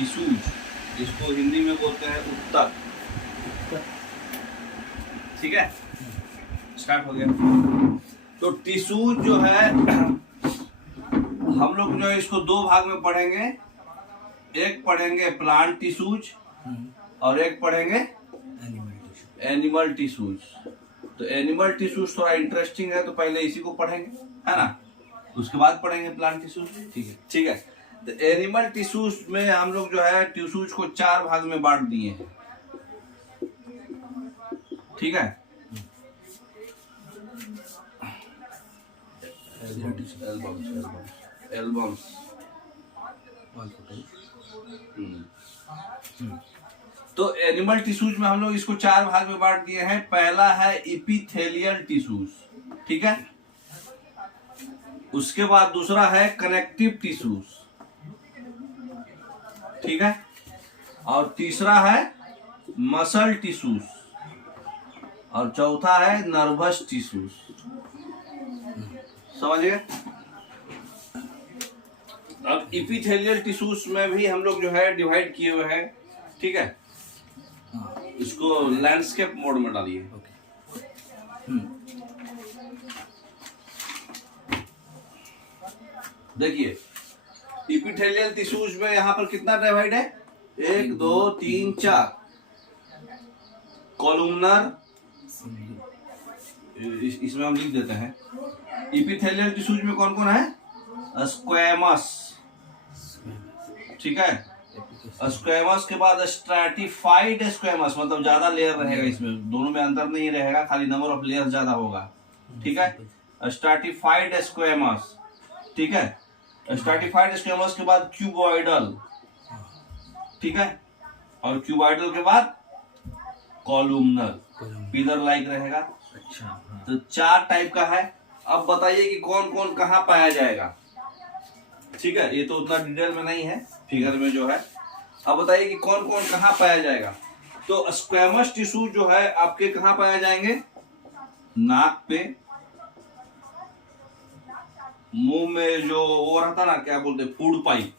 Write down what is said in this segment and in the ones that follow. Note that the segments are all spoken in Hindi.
टिश्यूज, इसको हिंदी में बोलते हैं उत्तक। ठीक है, स्टार्ट हो गया। तो टिश्यूज जो है हम लोग जो है इसको दो भाग में पढ़ेंगे। एक पढ़ेंगे प्लांट टिश्यूज और एक पढ़ेंगे एनिमल टिश्यूज। तो एनिमल टिश्यूज थोड़ा इंटरेस्टिंग है, तो पहले इसी को पढ़ेंगे, है ना, उसके बाद पढ़ेंगे प्लांट टिश्यूज। ठीक है, ठीक है। तो एनिमल टिश्यूज में हम लोग जो है टिश्यूज को चार भाग में बांट दिए हैं। ठीक है, एल्बम्स। तो एनिमल टिश्यूज में हम लोग इसको चार भाग में बांट दिए हैं। पहला है इपिथेलियल टिश्यूज, ठीक है। उसके बाद दूसरा है कनेक्टिव टिश्यूज, ठीक है। और तीसरा है मसल टिश्यूज और चौथा है नर्वस टिश्यूज। समझिए। अब इपिथेलियल टिश्यूज में भी हम लोग जो है डिवाइड किए हुए हैं, ठीक है। इसको लैंडस्केप मोड में डालिए। देखिए इपिथेलियल टिश्यूज में यहाँ पर कितना डिवाइड है, 1 2 3 4। कॉलुमनर, इसमें हम लिख देते हैं। इपिथेलियल टिश्यूज में कौन कौन है, स्क्वैमस, ठीक है। स्क्वैमस के बाद स्ट्रैटिफाइड स्क्वैमस, मतलब ज्यादा लेयर रहेगा, इसमें दोनों में अंतर नहीं रहेगा, खाली नंबर ऑफ लेयर ज्यादा होगा, ठीक है। स्ट्रैटिफाइड स्क्वैमस, ठीक है। स्ट्रैटिफाइड स्क्वैमस के बाद क्यूबॉइडल, ठीक है। और क्यूबॉइडल के बाद कॉलुमनर, पिलर लाइक रहेगा। अच्छा, हाँ। तो चार टाइप का है। अब बताइए कि कौन कौन कहाँ पाया जाएगा, ठीक है। ये तो उतना डिटेल में नहीं है, फिगर में जो है। अब बताइए कि कौन कौन कहाँ पाया जाएगा। तो स्क्वैमस टिश्यू जो है आपके कहाँ पाया जाएंगे, नाक पे, मुंह में जो वो रहता ना, क्या बोलते हैं, फूड पाइप,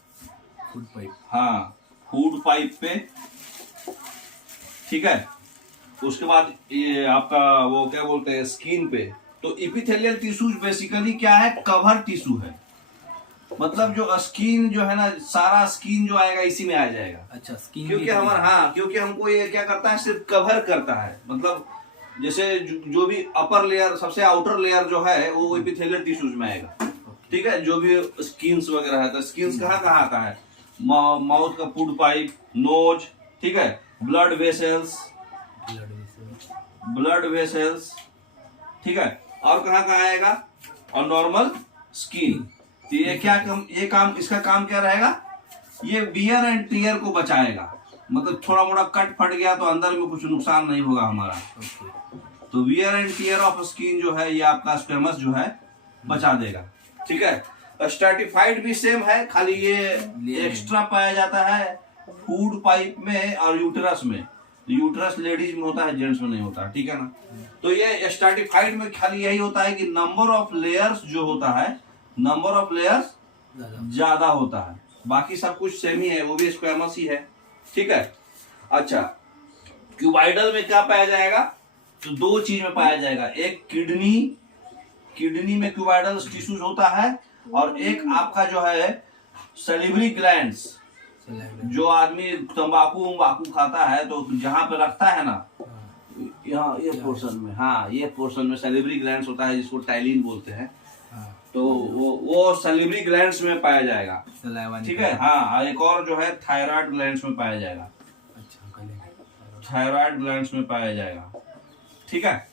फूड पाइप, हाँ, फूड पाइप पे, ठीक है। उसके बाद ये आपका वो क्या बोलते हैं, स्किन पे। तो इपिथेलियल टिश्यूज बेसिकली क्या है, कवर टिश्यू है। मतलब जो स्किन जो है ना, सारा स्किन जो आएगा इसी में आ जाएगा। अच्छा, स्किन क्योंकि हमारा, हाँ, क्योंकि हमको ये क्या करता है, सिर्फ कवर करता है। मतलब जैसे जो भी अपर लेयर, सबसे आउटर लेयर जो है वो इपिथेलियल टिश्यूज में आएगा, ठीक है। जो भी स्किन्स वगैरह है, तो स्किन्स कहाँ कहाँ आता है, माउथ का फूड पाइप, नोज, ठीक है, ब्लड वेसल्स, ठीक है। और कहाँ कहाँ आएगा, और नॉर्मल स्किन। तो ये क्या काम, इसका काम क्या रहेगा, ये वियर एंड टियर को बचाएगा। मतलब थोड़ा मोड़ा कट फट गया तो अंदर में कुछ नुकसान नहीं होगा हमारा। तो wear and tear of skin जो है ये आपका स्क्वैमस जो है बचा देगा, ठीक है। स्ट्रैटिफाइड भी सेम है, खाली ये एक्स्ट्रा पाया जाता है फूड पाइप में और यूटेरस में। यूटेरस लेडीज में होता है, जेंट्स में नहीं होता, ठीक है ना। तो ये स्ट्रैटिफाइड में खाली यही होता है कि नंबर ऑफ लेयर्स जो होता है, नंबर ऑफ लेयर्स ज्यादा होता है। बाकी सब कुछ सेम ही है, वो भी स्क्वैमस ही है, ठीक है। अच्छा, क्यूबॉइडल में क्या पाया जाएगा, तो दो चीज में पाया जाएगा। एक किडनी में क्यूबॉइडल टिश्यूज होता है, और एक आपका जो है सैलिवरी ग्लैंड्स, जो आदमी तंबाकू खाता है तो जहां पे रखता है ना, यहाँ ये पोर्शन में, हाँ, ये पोर्शन में सैलिवरी ग्लैंड्स होता है, जिसको टाइलिन बोलते हैं। तो वो सैलिवरी ग्लैंड्स में पाया जाएगा, ठीक है। हाँ, एक और जो है थायराइड ग्लैंड्स में पाया जाएगा। अच्छा, थायराइड ग्लैंड्स में पाया जाएगा, ठीक है।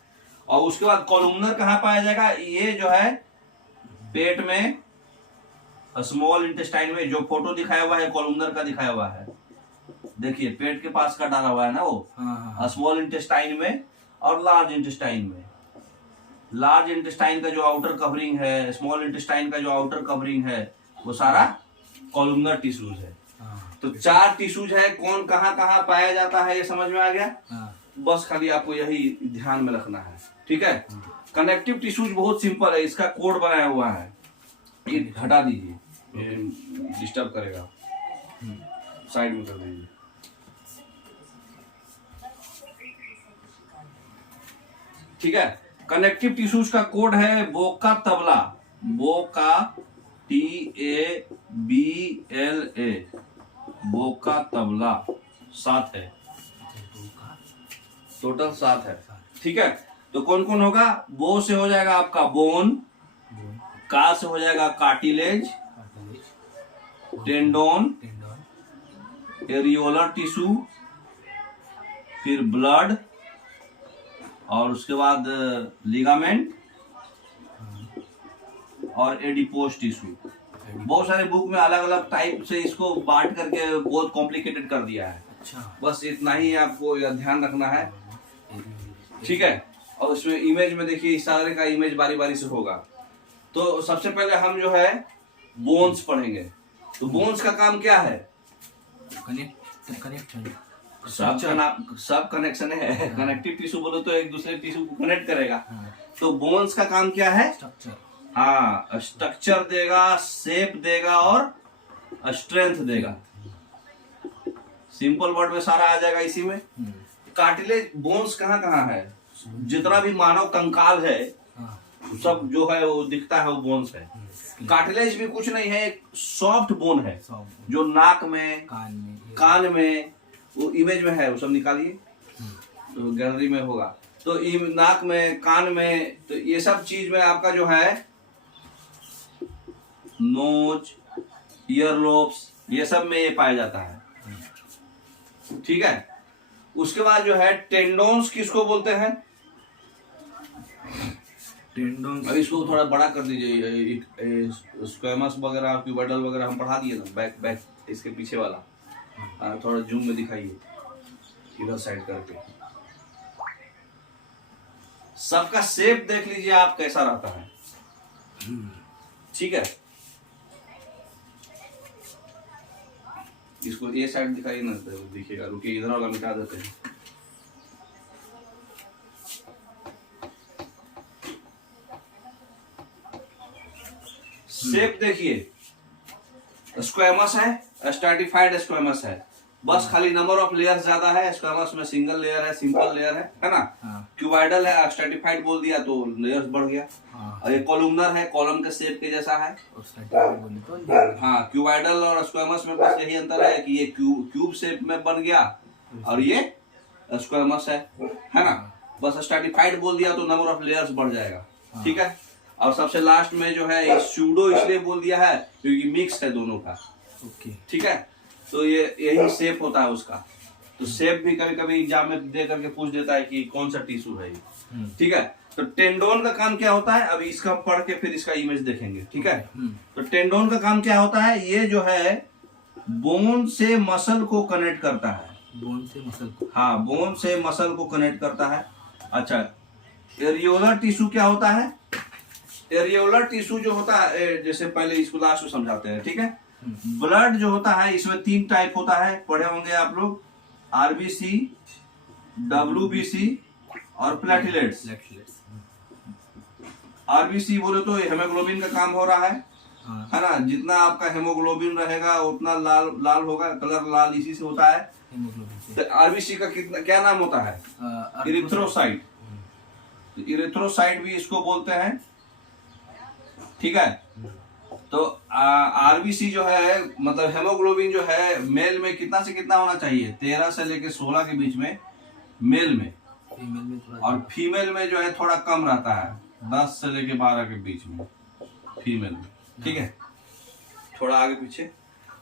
और उसके बाद कॉलुमनर कहाँ पाया जाएगा, ये जो है पेट में, स्मॉल इंटेस्टाइन में। जो फोटो दिखाया हुआ है कॉलुमनर का दिखाया हुआ है, देखिए पेट के पास का डाला हुआ है ना वो, स्मॉल इंटेस्टाइन में और लार्ज इंटेस्टाइन में। लार्ज इंटेस्टाइन का जो आउटर कवरिंग है, स्मॉल इंटेस्टाइन का जो आउटर कवरिंग है, वो सारा कॉलुमनर टिश्यूज है। तो चार टिश्यूज है, कौन कहाँ कहाँ पाया जाता है ये समझ में आ गया। बस खाली आपको यही ध्यान में रखना है, ठीक है। कनेक्टिव टिश्यूज बहुत सिंपल है, इसका कोड बनाया हुआ है, ये हटा दीजिए, ये डिस्टर्ब करेगा। साइड में कर दीजिए। ठीक है, कनेक्टिव टिश्यूज का कोड है बोका तबला, बोका TABLA, बोका तबला 7 है, टोटल 7 है। ठीक है, तो कौन कौन होगा? बो से हो जाएगा आपका बोन, का से हो जाएगा कार्टिलेज, टेंडोन, एरियोलर टिश्यू, फिर ब्लड, और उसके बाद लिगामेंट और एडिपोज टिश्यू। बहुत सारे बुक में अलग अलग टाइप से इसको बांट करके बहुत कॉम्प्लिकेटेड कर दिया है। अच्छा। बस इतना ही आपको ध्यान रखना है। ठीक है, और उसमें इमेज में देखिए इस सारे का इमेज बारी बारी से होगा। तो सबसे पहले हम जो है बोन्स पढ़ेंगे। तो बोन्स का काम क्या है? कनेक्शन सब कनेक्शन है। कनेक्टिव टिश्यू बोलो तो एक दूसरे टिश्यू को कनेक्ट करेगा। तो बोन्स का काम क्या है? स्ट्रक्चर। हाँ, स्ट्रक्चर देगा, शेप देगा और स्ट्रेंथ देगा। सिंपल वर्ड में सारा आ जाएगा इसी में। कार्टिलेज बोन्स कहाँ कहाँ है? जितना भी मानव कंकाल है सब जो है वो दिखता है वो बोन्स है। कार्टिलेज भी कुछ नहीं है, एक सॉफ्ट बोन है जो नाक में, कान में, वो इमेज में है, वो सब निकालिए तो गैलरी में होगा। तो नाक में, कान में, तो ये सब चीज में आपका जो है नोज, ईयरलोब्स, ये सब में ये पाया जाता है। ठीक है, उसके बाद जो है टेंडोन्स किसको बोलते हैं? टेंडोन्स। अब इसको थोड़ा बड़ा कर दीजिए। स्क्वेमस वगैरह, क्यूबाइडल वगैरह हम पढ़ा दिए ना, बैक इसके पीछे वाला। थोड़ा जूम में दिखाइए इधर साइड करके। सबका शेप देख लीजिए आप कैसा रहता है। ठीक है, इसको ये साइड दिखाइए ना, तो दिखेगा। रुकिए, इधर वाला मिटा देते हैं। शेप देखिए, स्क्वेमस है, स्ट्रैटिफाइड स्क्वेमस है। बस खाली नंबर ऑफ लेयर ज्यादा है। स्क्वेमस में सिंगल लेयर है, सिंपल लेयर है ना। क्यूबाइडल है, स्ट्रैटिफाइड बोल दिया तो लेयर्स बढ़ गया। और ये कॉलमनर है, कॉलम के शेप के जैसा है। हाँ, क्यूबाइडल और स्क्वेमस में बस यही अंतर है कि ये क्यूब शेप में बन गया और ये स्क्वेमस है ना। बस स्ट्रैटिफाइड बोल दिया तो नंबर ऑफ लेयर्स बढ़ जाएगा। ठीक है, और सबसे लास्ट में जो है सूडो इसलिए बोल दिया है क्योंकि मिक्स है दोनों का। ठीक है, तो ये यही शेप होता है उसका। तो शेप भी कभी कभी एग्जाम में दे करके पूछ देता है कि कौन सा टिश्यू है ये। ठीक है, तो टेंडोन का काम क्या होता है? अभी इसका पढ़ के फिर इसका इमेज देखेंगे। ठीक है, तो टेंडोन का काम क्या होता है? ये जो है बोन से मसल को कनेक्ट करता है। बोन से मसल को? हाँ, बोन से मसल को कनेक्ट करता है। अच्छा, एरियोलर टिश्यू क्या होता है? एरियोलर टिश्यू जो होता है, जैसे पहले इसको लास्ट में समझाते हैं। ठीक है, ब्लड जो होता है इसमें 3 टाइप होता है, पढ़े होंगे आप लोग। आरबीसी, डब्ल्यूबीसी और प्लेटलेट्स। आरबीसी बोले तो हेमोग्लोबिन का काम हो रहा है ना। जितना आपका हेमोग्लोबिन रहेगा उतना लाल लाल होगा, कलर लाल इसी से होता है। तो आरबीसी का कितना क्या नाम होता है? इरिथ्रोसाइट। इरिथ्रोसाइट भी इसको बोलते हैं। ठीक है, तो आरबीसी जो है मतलब हेमोग्लोबिन जो है मेल में कितना से कितना होना चाहिए? 13 से लेके 16 के बीच में मेल में, और फीमेल में जो है थोड़ा कम रहता है, 10 से लेके 12 के बीच में फीमेल में। ठीक है, थोड़ा आगे पीछे।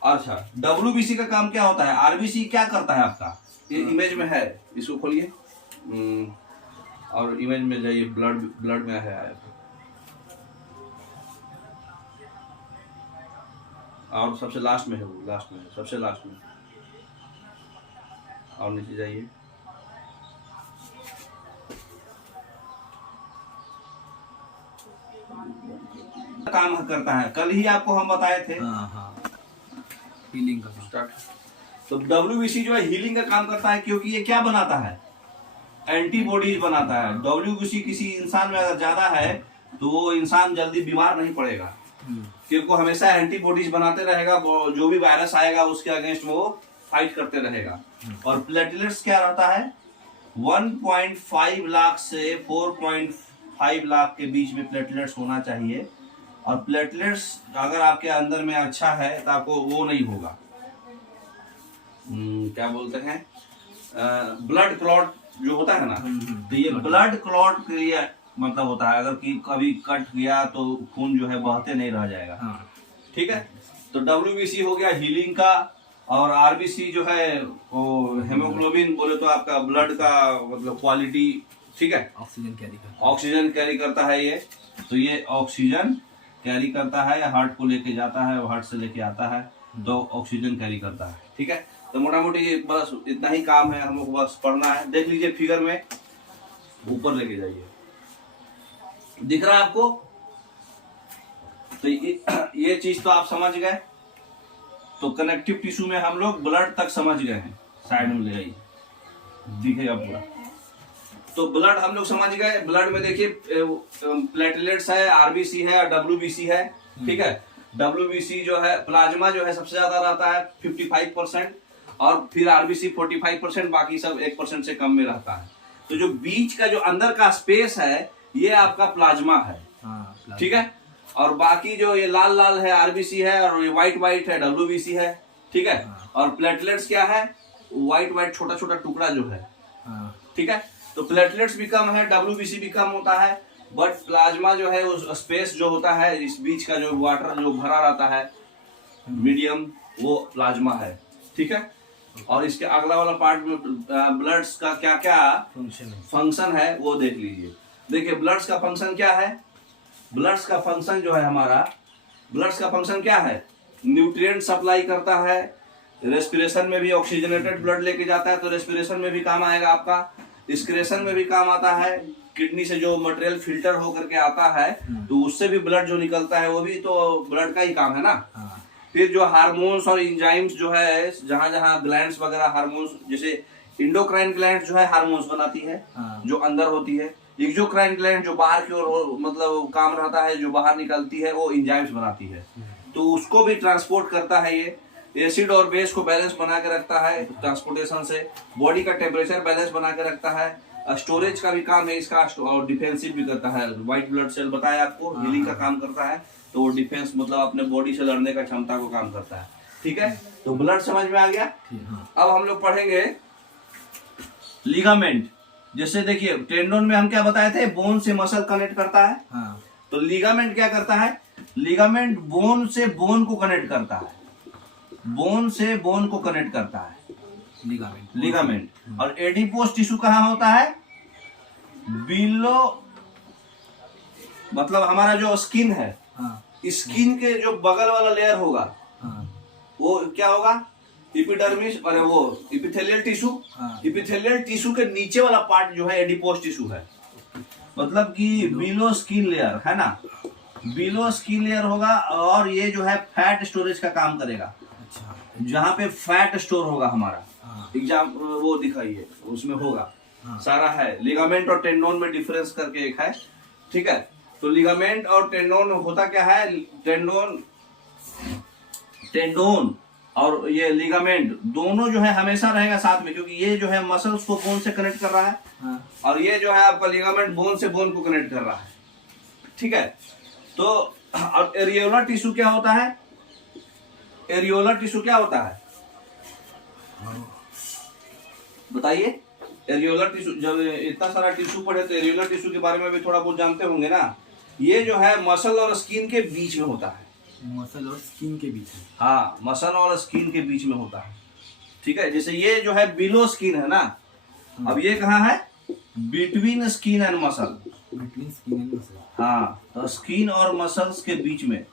अच्छा, डब्ल्यूबीसी का काम क्या होता है? आरबीसी क्या करता है आपका? ये इमेज में है, इसको खोलिए और इमेज में जाइए। ब्लड में है और सबसे लास्ट में है, वो लास्ट में है, सबसे लास्ट में। और नीचे जाइए। काम करता है, कल ही आपको हम बताए थे। हीलिंग का स्टार्ट। तो डब्ल्यूबीसी जो है हीलिंग का काम करता है, क्योंकि ये क्या बनाता है? एंटीबॉडीज बनाता है। डब्ल्यूबीसी किसी इंसान में अगर ज्यादा है तो वो इंसान जल्दी बीमार नहीं पड़ेगा, क्योंकि हमेशा एंटीबॉडीज बनाते रहेगा। जो भी वायरस आएगा उसके अगेंस्ट वो फाइट करते रहेगा। और प्लेटलेट्स क्या रहता है, 1.5 लाख से 4.5 लाख के बीच में प्लेटलेट्स होना चाहिए। और प्लेटलेट्स अगर आपके अंदर में अच्छा है तो आपको वो नहीं होगा, क्या बोलते हैं, ब्लड क्लॉट जो होता है ना, तो ये ब्लड क्लॉट के लिए मतलब होता है, अगर कि कभी कट गया तो खून जो है बहते नहीं रह जाएगा। ठीक है, तो WBC हो गया हीलिंग का, और RBC जो है वो हेमोग्लोबिन बोले तो आपका ब्लड का मतलब क्वालिटी। ठीक है, ऑक्सीजन कैरी करता है ये, तो ये ऑक्सीजन कैरी करता है, हार्ट को लेके जाता है, हार्ट से लेके आता है, तो ऑक्सीजन कैरी करता है। ठीक है, तो मोटा मोटी ये बस इतना ही काम है, हम लोग बस पढ़ना है। देख लीजिए फिगर में, ऊपर लेके जाइए, दिख रहा है आपको? तो ये चीज तो आप समझ गए। तो कनेक्टिव टिश्यू में हम लोग ब्लड तक समझ गए हैं, साइड में ले आइए, दिखेगा पूरा। तो ब्लड हम लोग समझ गए। ब्लड में देखिए प्लेटलेट्स है, RBC है और WBC है। ठीक है, WBC जो है प्लाज्मा जो है सबसे ज्यादा रहता है 55%, और फिर RBC 45%, बाकी सब 1% से कम में रहता है। तो जो बीच का जो अंदर का स्पेस है ये आपका प्लाज्मा है। ठीक है, और बाकी जो ये लाल लाल है RBC है, और ये व्हाइट व्हाइट है WBC है। ठीक है, और प्लेटलेट्स क्या है, व्हाइट व्हाइट छोटा छोटा टुकड़ा जो है। ठीक है, तो प्लेटलेट्स भी कम है, WBC भी कम होता है, बट प्लाज्मा जो है उस स्पेस जो होता है, इस बीच का जो वाटर जो भरा रहता है मीडियम, वो प्लाज्मा है। ठीक है, और इसके अगला वाला पार्ट में ब्लड्स का क्या क्या फंक्शन है वो देख लीजिए। देखिए ब्लड्स का फंक्शन क्या है, ब्लड्स का फंक्शन जो है हमारा, ब्लड्स का फंक्शन क्या है, न्यूट्रिएंट सप्लाई करता है, रेस्पिरेशन में भी ऑक्सीजनेटेड ब्लड लेके जाता है, तो रेस्पिरेशन में भी काम आएगा आपका, एक्सक्रेशन में भी काम आता है, किडनी से जो मटेरियल फिल्टर होकर के आता है तो उससे भी ब्लड जो निकलता है वो भी तो ब्लड का ही काम है ना। फिर जो हार्मोन्स और इंजाइम्स जो है, जहां जहां ग्लैंड्स वगैरह हार्मोन्स, जैसे इंडोक्राइन ग्लैंड जो है हार्मोन्स बनाती है जो अंदर होती है, एक्सोक्राइन ग्लैंड जो बाहर की ओर मतलब काम रहता है, जो बाहर निकलती है, वो इंजाइम्स बनाती है, तो उसको भी ट्रांसपोर्ट करता है। ये एसिड और बेस को बैलेंस बना के रखता है ट्रांसपोर्टेशन से, बॉडी का टेम्परेचर बैलेंस बना के रखता है, स्टोरेज का भी काम है इसका, और डिफेंसिव भी करता है। व्हाइट ब्लड सेल बताया आपको, हीलिंग का काम करता है, तो वो डिफेंस मतलब अपने बॉडी से लड़ने का क्षमता को काम करता है। ठीक है, तो ब्लड समझ में आ गया। अब हम लोग पढ़ेंगे लिगामेंट। जैसे देखिए टेंडोन में हम क्या बताए थे, बोन से मसल कनेक्ट करता है। तो लिगामेंट क्या करता है, लिगामेंट बोन से बोन को कनेक्ट करता है, बोन से बोन को कनेक्ट करता है लिगामेंट। और एडिपोस टिश्यू कहाँ होता है, बिलो, मतलब हमारा जो स्किन है, स्किन के जो बगल वाला लेयर होगा वो क्या होगा, एपिडर्मिस, और वो एपिथेलियल टिश्यू, एपिथेलियल टिश्यू के नीचे वाला पार्ट जो है एडिपोस टिश्यू है, मतलब कि बिलो स्किन लेयर है ना, बिलो स्किन लेयर होगा। और ये जो है फैट स्टोरेज का काम करेगा, जहाँ पे फैट स्टोर होगा हमारा, एग्जाम वो दिखाइए उसमें होगा सारा है। लिगामेंट और टेंडोन में डिफरेंस करके एक है। ठीक है, तो लिगामेंट और टेंडोन होता क्या है, टेंडोन और ये लिगामेंट दोनों जो है हमेशा रहेगा साथ में, क्योंकि ये जो है मसल्स को बोन से कनेक्ट कर रहा है, और ये जो है आपका लिगामेंट बोन से बोन को कनेक्ट कर रहा है। ठीक है, तो और एरियोलर टिश्यू क्या होता है, एरियोलर टिश्यू क्या होता है बताइए। एरियोलर टिश्यू, जब इतना सारा टिश्यू पढ़े तो एरियोलर टिश्यू के बारे में भी थोड़ा बहुत जानते होंगे ना। ये जो है मसल और स्किन के बीच में होता है, मसल और स्किन के बीच में, हाँ मसल और स्किन के बीच में होता है। ठीक है, जैसे ये जो है बिलो स्किन है ना, अब ये कहाँ है, between skin and muscle, between skin and muscle. हाँ, तो स्किन और मसल्स के बीच में,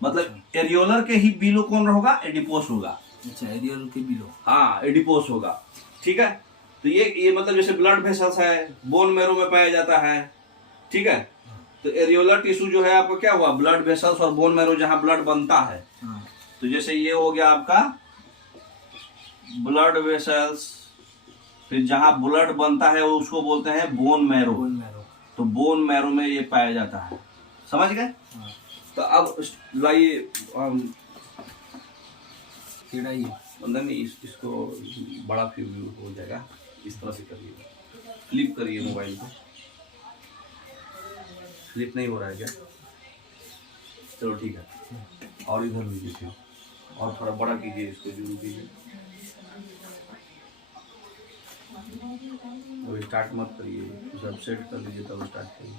मतलब एरियोलर के ही बिलो कौन होगा, एडिपोस होगा। अच्छा, एरियोलर के बिलो, हाँ एडिपोस होगा। ठीक है, तो ये मतलब जैसे ब्लड वेसल्स है, बोन मैरो में पाया जाता है। ठीक है, तो एरियोलर टिश्यू जो है आपका क्या हुआ, ब्लड वेसल्स और बोन मैरो जहां ब्लड बनता है। तो जैसे ये हो गया आपका ब्लड वेसल्स, फिर जहां ब्लड बनता है उसको बोलते हैं बोन मैरो, तो बोन मैरो में ये पाया जाता है। समझ गए। तो अब लाइए अंदर में इसको बड़ा व्यू हो जाएगा। इस तरह से करिए, फ्लिप करिए मोबाइल को। फ्लिप नहीं हो रहा है क्या? चलो ठीक है, और इधर भी देखिए, और थोड़ा बड़ा कीजिए, इसको जूम कीजिए। अभी स्टार्ट मत करिए, सब सेट कर लीजिए तब स्टार्ट करिए।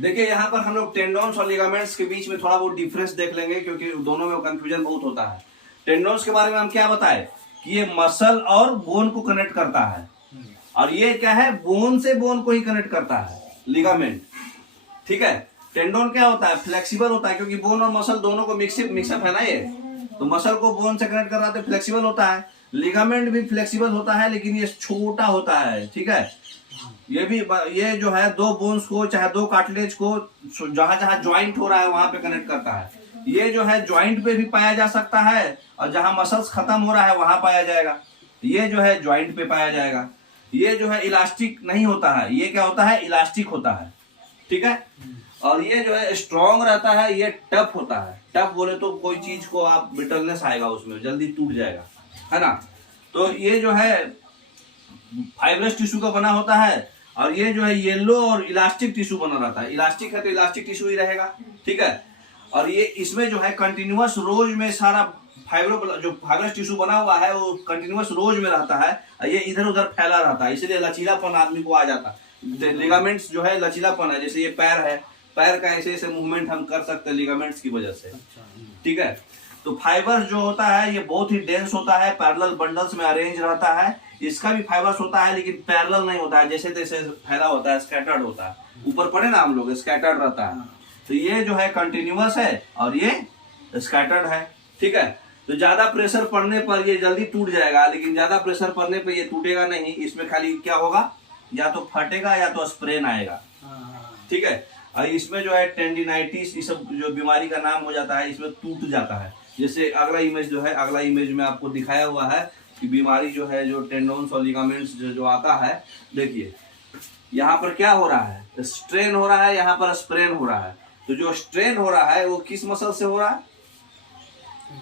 देखिए यहाँ पर हम लोग टेंडोन्स और लिगामेंट्स के बीच में थोड़ा बहुत डिफरेंस देख लेंगे, क्योंकि दोनों में कंफ्यूजन बहुत होता है। टेंडोन्स के बारे में हम क्या बताएं कि ये मसल और बोन को कनेक्ट करता है, और ये क्या है, बोन से बोन को ही कनेक्ट करता है लिगामेंट। ठीक है, टेंडोन क्या होता है, फ्लेक्सिबल होता है, क्योंकि बोन और मसल दोनों को मिक्सअप है ना ये, तो मसल को बोन से कनेक्ट कर रहा है तो फ्लेक्सिबल होता है। लिगामेंट भी फ्लेक्सिबल होता है, लेकिन ये छोटा होता है। ठीक है, ये जो है दो बोन्स को, चाहे दो कार्टिलेज को, जहां जहां ज्वाइंट हो रहा है वहां पे कनेक्ट करता है। ये जो है ज्वाइंट पे भी पाया जा सकता है, और जहां मसल्स खत्म हो रहा है वहां पाया जाएगा। ये जो है ज्वाइंट पे पाया जाएगा। ये जो है इलास्टिक नहीं होता है, ये क्या होता है, इलास्टिक होता है। ठीक है, और ये जो है स्ट्रॉन्ग रहता है, ये टफ होता है। टफ बोले तो कोई चीज को आप ब्रिटलनेस आएगा उसमें, जल्दी टूट जाएगा, है ना। तो ये जो है फाइब्रस टिश्यू का बना होता है, और ये जो है येलो और इलास्टिक टिश्यू बना रहता है। इलास्टिक है तो इलास्टिक टिश्यू ही रहेगा। ठीक है, और ये इसमें जो है कंटिन्यूअस रोज में सारा जो फाइब्रस टिश्यू बना हुआ है वो कंटिन्यूअस रोज में रहता है, और ये इधर उधर फैला रहता है, इसलिए लचीलापन आदमी को आ जाता है। लिगामेंट्स जो है लचीलापन है, जैसे ये पैर है, पैर का ऐसे ऐसे मूवमेंट हम कर सकते हैं लिगामेंट्स की वजह से। ठीक है, तो फाइबर जो होता है ये बहुत ही डेंस होता है, पैरेलल बंडल्स में अरेंज रहता है। इसका भी फाइबर्स होता है, लेकिन पैरेलल नहीं होता है, जैसे तैसे फैला होता है, स्कैटर्ड होता है। ऊपर पढ़े ना हम लोग, स्कैटर्ड रहता है। तो ये जो है कंटिन्यूअस है और ये स्कैटर्ड है। ठीक है, तो ज्यादा प्रेशर पड़ने पर ये जल्दी टूट जाएगा, लेकिन ज्यादा प्रेशर पड़ने पर ये टूटेगा नहीं। इसमें खाली क्या होगा, या तो फटेगा या तो स्प्रेन आएगा। ठीक है, और इसमें जो है टेंडिनाइटिस, ये सब जो बीमारी का नाम हो जाता है, इसमें टूट जाता है। जैसे अगला इमेज जो है, अगला इमेज में आपको दिखाया हुआ है कि बीमारी जो है, जो टेंडोन्स और लिगामेंट्स जो आता है। देखिए यहाँ पर क्या हो रहा है, स्ट्रेन हो रहा है, यहाँ पर स्प्रेन हो रहा है। तो जो स्ट्रेन हो रहा है वो किस मसल से हो रहा है,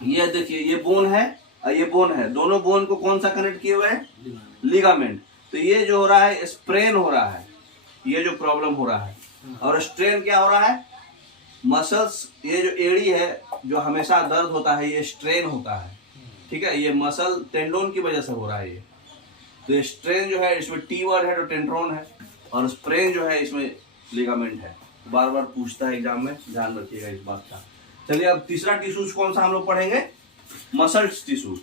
ये देखिए, ये बोन है और ये बोन है, दोनों बोन को कौन सा कनेक्ट किए हुए हैं, लिगामेंट। तो ये जो हो रहा है स्प्रेन हो रहा है, ये जो प्रॉब्लम हो रहा है। और स्ट्रेन क्या हो रहा है, मसल्स, ये जो एड़ी है जो हमेशा दर्द होता है, ये स्ट्रेन होता है। ठीक है, ये मसल टेंडोन की वजह से हो रहा है ये। तो ये स्ट्रेन जो है, इसमें टी वर्ड है तो टेंड्रोन है, और स्प्रेन जो है इसमें लिगामेंट है। बार बार पूछता है एग्जाम में, ध्यान रखिएगा इस बात का। चलिए अब तीसरा टिश्यूज कौन सा हम लोग पढ़ेंगे, मसल्स टिश्यू।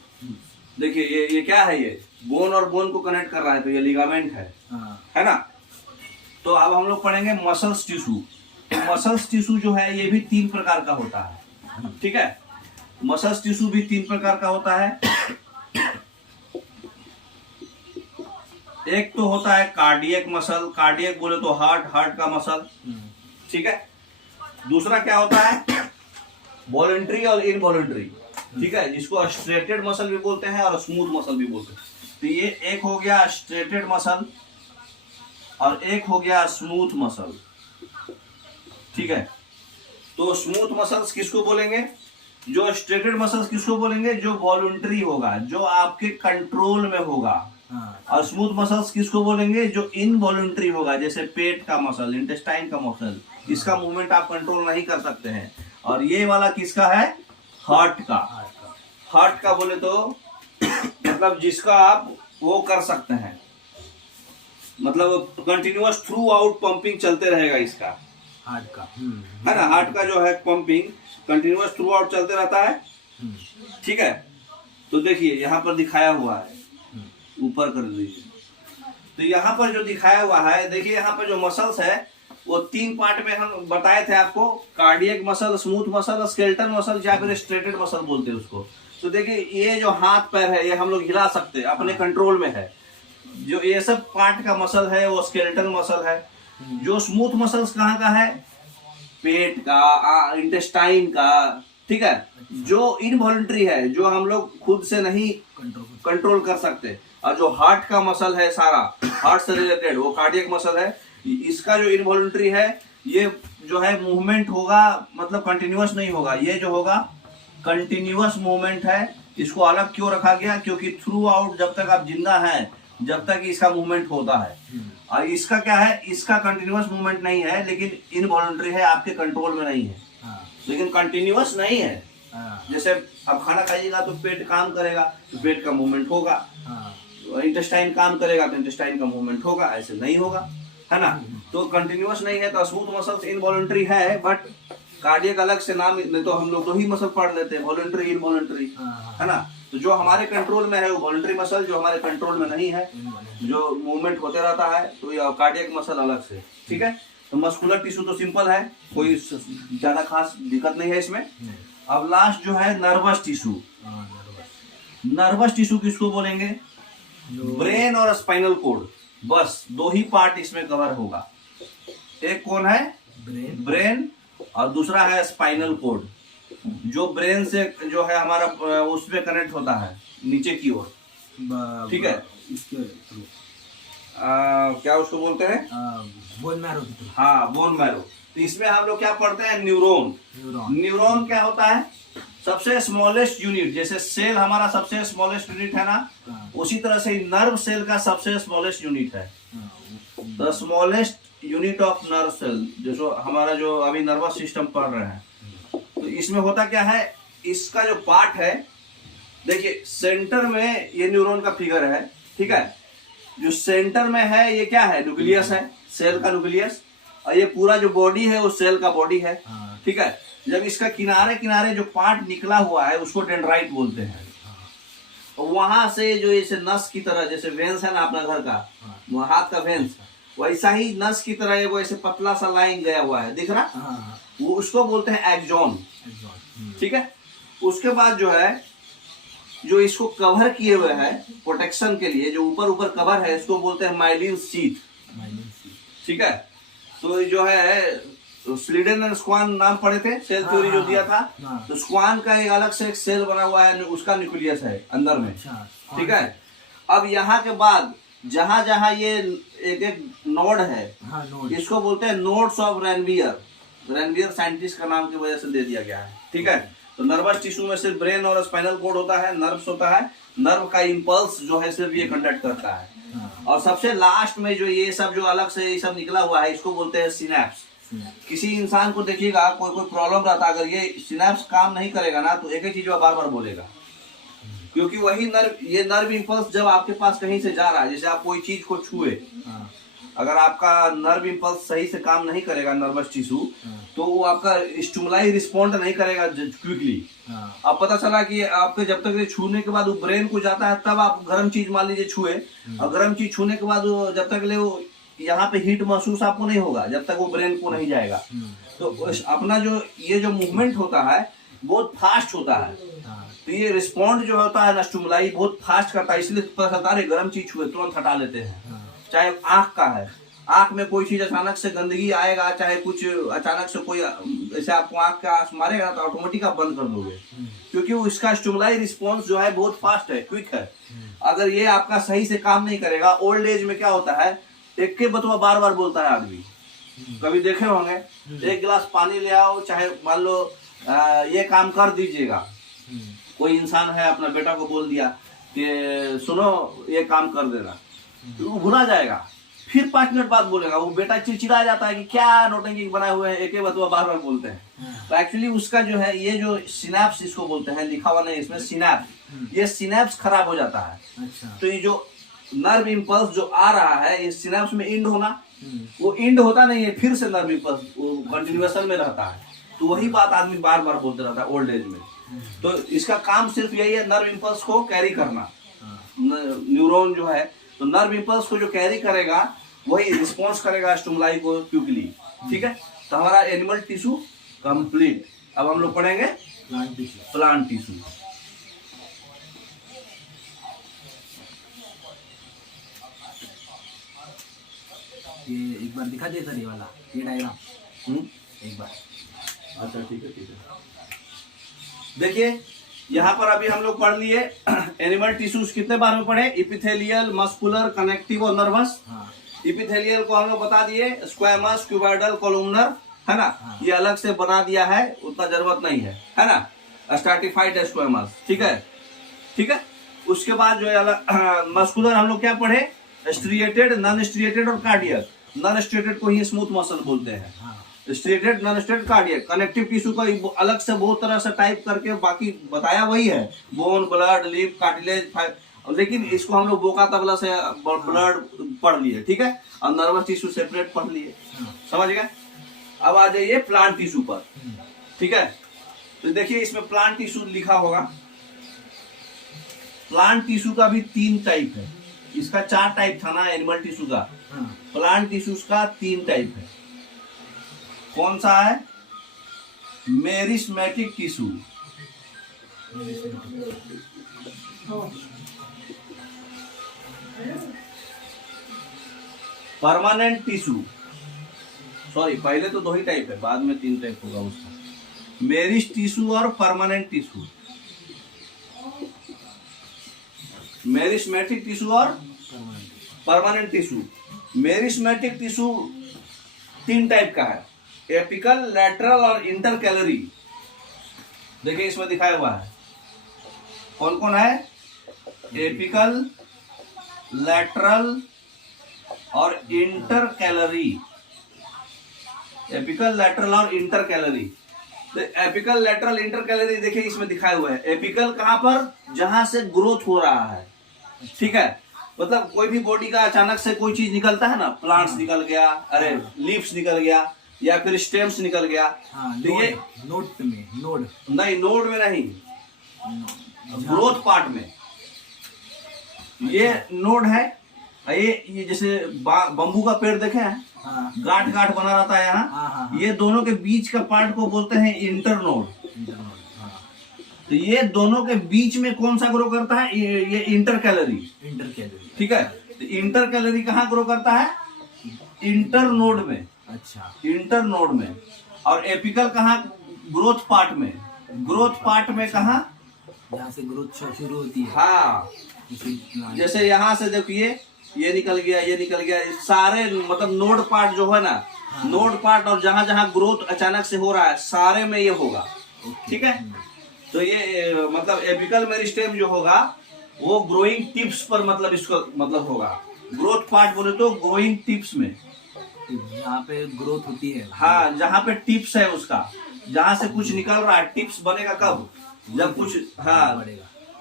देखिए ये क्या है, ये बोन और बोन को कनेक्ट कर रहा है, तो ये लिगामेंट है ना। तो अब हम लोग पढ़ेंगे मसल्स टिश्यू। तो मसल्स टिश्यू जो है ये भी 3 प्रकार का होता है। ठीक है, मसल्स टिश्यू भी 3 प्रकार का होता है। एक तो होता है कार्डियक मसल, कार्डियक बोले तो हार्ट का मसल। ठीक है, दूसरा क्या होता है, वॉलंटरी और इनवॉलंटरी। ठीक है, जिसको स्ट्रेटेड मसल भी बोलते हैं और स्मूथ मसल भी बोलते हैं। तो ये एक हो गया स्ट्रेटेड मसल और एक हो गया स्मूथ मसल। ठीक है, तो स्मूथ मसल्स किसको बोलेंगे, जो स्ट्रेटेड मसल्स किसको बोलेंगे, जो वॉलंटरी होगा, जो आपके कंट्रोल में होगा। और स्मूथ मसल्स किसको बोलेंगे, जो इनवॉलंटरी होगा, जैसे पेट का मसल, इंटेस्टाइन का मसल, इसका मूवमेंट आप कंट्रोल नहीं कर सकते हैं। और ये वाला किसका है, हार्ट का। हार्ट का बोले तो मतलब जिसका आप वो कर सकते हैं, मतलब कंटिन्यूअस थ्रू आउट पंपिंग चलते रहेगा इसका, हार्ट का है ना। हार्ट का जो है पंपिंग कंटिन्यूअस थ्रू आउट चलते रहता है। ठीक है, तो देखिए यहाँ पर दिखाया हुआ है, ऊपर कर लीजिए। तो यहाँ पर जो दिखाया हुआ है, देखिए यहाँ पर जो मसल्स है वो 3 पार्ट में हम बताए थे आपको, cardiac muscle, smooth muscle, skeletal muscle, या फिर स्ट्रेटेड मसल बोलते हैं उसको। तो देखिए ये जो हाथ पैर है ये हम लोग हिला सकते हैं, अपने कंट्रोल में है। जो ये सब पार्ट का मसल है वो स्केलेटल मसल है। जो स्मूथ मसल्स कहाँ का है, पेट का, इंटेस्टाइन का। ठीक है, जो इनवॉलंटरी है, जो हम लोग खुद से नहीं कंट्रोल कर सकते। और जो हार्ट का मसल है, सारा हार्ट से रिलेटेड, वो कार्डियक मसल है। इसका जो इनवॉलंटरी है, ये जो है मूवमेंट होगा, मतलब कंटिन्यूअस नहीं होगा, ये जो होगा कंटिन्यूअस मूवमेंट है। इसको अलग क्यों रखा गया? क्योंकि थ्रू आउट जब तक आप जिंदा हैं, जब तक इसका मूवमेंट होता है। और इसका क्या है, इसका कंटिन्यूअस मूवमेंट नहीं है, लेकिन इनवॉलंटरी है, आपके कंट्रोल में नहीं है। हाँ, लेकिन कंटिन्यूअस नहीं है। हाँ, जैसे आप खाना खाइएगा तो पेट काम करेगा, तो पेट का मूवमेंट होगा। हाँ, इंटेस्टाइन काम करेगा तो इंटेस्टाइन का मूवमेंट होगा, ऐसे नहीं होगा, है ना। तो कंटिन्यूअस नहीं है। तो स्मूथ मसल्स इनवॉलंटरी है, बट कार्डियक अलग से नाम, नहीं तो हम लोग दो ही मसल पढ़ लेते हैं, वॉलंटरी इनवॉलंटरी, हाँ, है ना। तो जो हमारे कंट्रोल में है वो वॉलंटरी मसल, जो हमारे कंट्रोल में नहीं है, जो मूवमेंट होते रहता है, तो ये कार्डियक मसल अलग से। ठीक है। तो मस्कुलर टिश्यू तो सिंपल है, कोई ज्यादा खास दिक्कत नहीं है इसमें। अब लास्ट जो है नर्वस टिश्यू। नर्वस टिश्यू किसको बोलेंगे? ब्रेन और स्पाइनल कोड, बस दो ही पार्ट इसमें कवर होगा। एक कौन है? ब्रेन, और दूसरा है स्पाइनल कोड, जो ब्रेन से जो है हमारा उसमें कनेक्ट होता है नीचे की ओर। ठीक है। इसके थ्रू क्या उसको बोलते हैं? Bone marrow. हाँ, बोन मैरो। तो इसमें हम लोग क्या पढ़ते हैं? न्यूरॉन। न्यूरॉन क्या होता है? सबसे स्मॉलेस्ट यूनिट। जैसे सेल हमारा सबसे स्मॉलेस्ट यूनिट है ना, उसी तरह से नर्व सेल का सबसे स्मॉलेस्ट यूनिट है। The smallest unit of nerve cell, जो हमारा जो अभी नर्वस सिस्टम पढ़ रहे हैं, तो इसमें होता क्या है, इसका जो पार्ट है, देखिए सेंटर में ये न्यूरॉन का फिगर है। ठीक है। जो सेंटर में है ये क्या है? न्यूक्लियस है, सेल का न्यूक्लियस। और ये पूरा जो बॉडी है वो सेल का बॉडी है। ठीक है। जब इसका किनारे किनारे जो पार्ट निकला हुआ है उसको डेंड्राइट बोलते हैं। वहां से जो ऐसे नस की तरह, जैसे वेंस है ना अपना घर का, हाथ का वेंस, वैसा ही नस की तरह वो ऐसे पतला सा लाइन गया हुआ है, दिख रहा? वो उसको बोलते हैं एक्सॉन। ठीक है। उसके बाद जो है, जो इसको कवर किए हुए है प्रोटेक्शन के लिए, जो ऊपर ऊपर कवर है, इसको बोलते हैं माइलिन सीथ। ठीक है। तो जो है स्लीडन एंड स्क्वान नाम पढ़े थे, सेल थ्योरी जो दिया था। तो स्क्वान का एक अलग से एक सेल बना हुआ है, उसका न्यूक्लियस है अंदर में। ठीक है। अब यहाँ के बाद जहां जहां ये एक एक नोड है, इसको बोलते हैं nodes of Ranvier. Ranvier scientist का नाम की वजह से दे दिया गया है। ठीक है। तो नर्वस टिश्यू में सिर्फ ब्रेन और स्पाइनल कोड होता है, नर्व्स होता है, नर्व का इंपल्स जो है सिर्फ ये कंडक्ट करता है। और सबसे लास्ट में जो ये सब जो अलग से ये सब निकला हुआ है, इसको बोलते हैं सिनेप्स। किसी इंसान को देखिएगा, कोई कोई प्रॉब्लम रहता है, अगर ये सिनेप्स काम नहीं करेगा ना, तो एक ही चीज बार बार बोलेगा, क्योंकि वही नर्व, ये नर्व इंपल्स जब आपके पास कहीं से जा रहा है, जैसे आप कोई चीज को छुए, अगर आपका नर्व इंपल्स सही से काम नहीं करेगा, नर्वस टिश्यू, तो वो आपका स्टिमुलाई रिस्पॉन्ड नहीं करेगा क्विकली। अब पता चला कि आपके जब तक ये छूने के बाद वो ब्रेन को जाता है, तब आप गर्म चीज मान लीजिए छुए, और गर्म चीज छूने के बाद वो जब तक ले वो यहाँ पे हीट महसूस आपको नहीं होगा, जब तक वो ब्रेन को नहीं जाएगा। तो अपना जो ये जो मूवमेंट होता है बहुत फास्ट होता है। तो ये रिस्पॉन्ड जो होता है ना, स्टिमुलाई बहुत फास्ट करता है, इसलिए पता चलता है गर्म चीज छुए तुरंत हटा लेते हैं। चाहे आंख का है, आंख में कोई चीज अचानक से गंदगी आएगा, चाहे कुछ अचानक से कोई ऐसे आपको आंख का आंख मारेगा, तो ऑटोमेटिक आप बंद कर दोगे, क्योंकि उसका स्टिमुलाई रिस्पॉन्स जो है बहुत फास्ट है, क्विक है। अगर ये आपका सही से काम नहीं करेगा, ओल्ड एज में क्या होता है, एक के बतवा बार बार बोलता है आदमी। कभी देखे होंगे, एक गिलास पानी ले आओ, चाहे मान लो ये काम कर दीजिएगा, कोई इंसान है अपना बेटा को बोल दिया कि सुनो ये काम कर देना, तो वो भुला जाएगा, फिर 5 मिनट बाद बोलेगा। वो बेटा चिड़चिड़ा जाता है कि क्या नोटंकी बनाए हुए हैं, एक ही बतवा बार बार बोलते हैं। तो एक्चुअली उसका जो है, ये जो सिनेप्स इसको बोलते हैं, लिखा हुआ नहीं इसमें सिनेप्स, ये सिनेप्स खराब हो जाता है। तो ये जो नर्व इंपल्स जो आ रहा है, ये सिनेप्स में इंड होना, वो इंड होता नहीं है, फिर से नर्व इंपल्स वो कंटिन्यूएशन में रहता है। तो वही बात आदमी बार बार बोलते रहता है ओल्ड एज में। तो इसका काम सिर्फ यही है, नर्व इंपल्स को कैरी करना। न्यूरॉन जो है, तो नर्व इंपल्स को जो कैरी करेगा वही रिस्पॉन्स करेगा स्टिमुलाई को क्विकली। ठीक है। तो हमारा एनिमल टिश्यू कंप्लीट। अब हम लोग पढ़ेंगे प्लांट टिश्यू। ये एक बार दिखा दे सर, ये वाला, ये डायग्राम एक बार। अच्छा ठीक है, ठीक है। देखिए यहाँ पर अभी हम लोग पढ़ लिए एनिमल टिश्यूज कितने बार में पढ़े, इपिथेलियल, मस्कुलर, कनेक्टिव और नर्वस। इपिथेलियल को हम लोग बता दिए, स्क्वैमस, क्यूबॉइडल, कोलुमनर, है ना। ये अलग से बना दिया है, उतना जरूरत नहीं है, है ना। स्ट्रैटिफाइड स्क्वेमस, ठीक है, ठीक है। उसके बाद जो है मस्कुलर हम लोग क्या पढ़े, स्ट्रिएटेड, नॉन स्ट्रिएटेड और कार्डियक। नॉन स्ट्रिएटेड को ही स्मूथ मसल बोलते हैं, striated, non striated, cardiac. Connective tissue का अलग से बहुत तरह से टाइप करके बाकी बताया वही है, बोन, ब्लड, लिप, कार्टिलेज, लेकिन इसको हम लोग बोका तबला से ब्लड पढ़ लिए, ठीक है, और नर्वस टिश्यू सेपरेट पढ़ लिए, समझ गए। अब आ जाइए प्लांट टिश्यू पर, ठीक है। तो देखिए इसमें प्लांट टिश्यू लिखा होगा। प्लांट टिश्यू का भी 3 टाइप है, इसका 4 टाइप था ना एनिमल टिश्यू का, प्लांट टिश्यूज का 3 टाइप है। कौन सा है, meristematic tissue, permanent tissue, sorry पहले तो 2 ही टाइप है, बाद में 3 टाइप होगा उसका, मेरिस टिश्यू और परमानेंट टिश्यू। मेरिस्मेटिक टिश्यू और permanent tissue. Meristematic tissue 3 type का है, एपिकल, लैटरल और इंटरकैलरी। देखिए इसमें दिखाया हुआ है कौन कौन है, एपिकल, लैटरल और इंटरकैलरी, एपिकल, लैटरल और इंटरकैलरी। तो एपिकल, लैटरल, इंटरकैलरी देखिए इसमें दिखाया हुआ है। एपिकल कहां पर, जहां से ग्रोथ हो रहा है, ठीक है, मतलब कोई भी बॉडी का अचानक से कोई चीज निकलता है ना, प्लांट्स निकल गया, अरे लीव्स निकल गया, या फिर स्टेम्स निकल गया, तो ये नोड में, नोड नहीं, नोड में नहीं, ग्रोथ पार्ट में ये नोड है। ये जैसे बम्बू का पेड़ देखे हैं, गांठ गांठ बना रहता है यहाँ, ये दोनों के बीच का पार्ट को बोलते हैं इंटरनोड। तो ये दोनों के बीच में कौन सा ग्रो करता है, ये इंटरकैलरी, ठीक है। तो इंटरकैलरी कहाँ ग्रो करता है, इंटरनोड में, अच्छा, इंटरनोड में। और एपिकल कहाँ, ग्रोथ पार्ट में, ग्रोथ पार्ट में कहाँ, जहाँ से ग्रोथ शुरू होती है, हाँ, जैसे यहाँ से देखिए ये निकल गया, ये निकल गया, सारे मतलब नोड पार्ट जो है ना, नोड पार्ट और जहां जहां ग्रोथ अचानक से हो रहा है सारे में ये होगा, ठीक है। तो ये मतलब एपिकल मेरिस्टेम जो होगा वो ग्रोइंग टिप्स पर, मतलब इसको मतलब होगा, ग्रोथ पार्ट बोले तो ग्रोइंग टिप्स में, जहाँ पे ग्रोथ होती है, हाँ, जहाँ पे टिप्स है उसका, जहां से कुछ निकल रहा है। टिप्स बनेगा कब, जब कुछ, हाँ,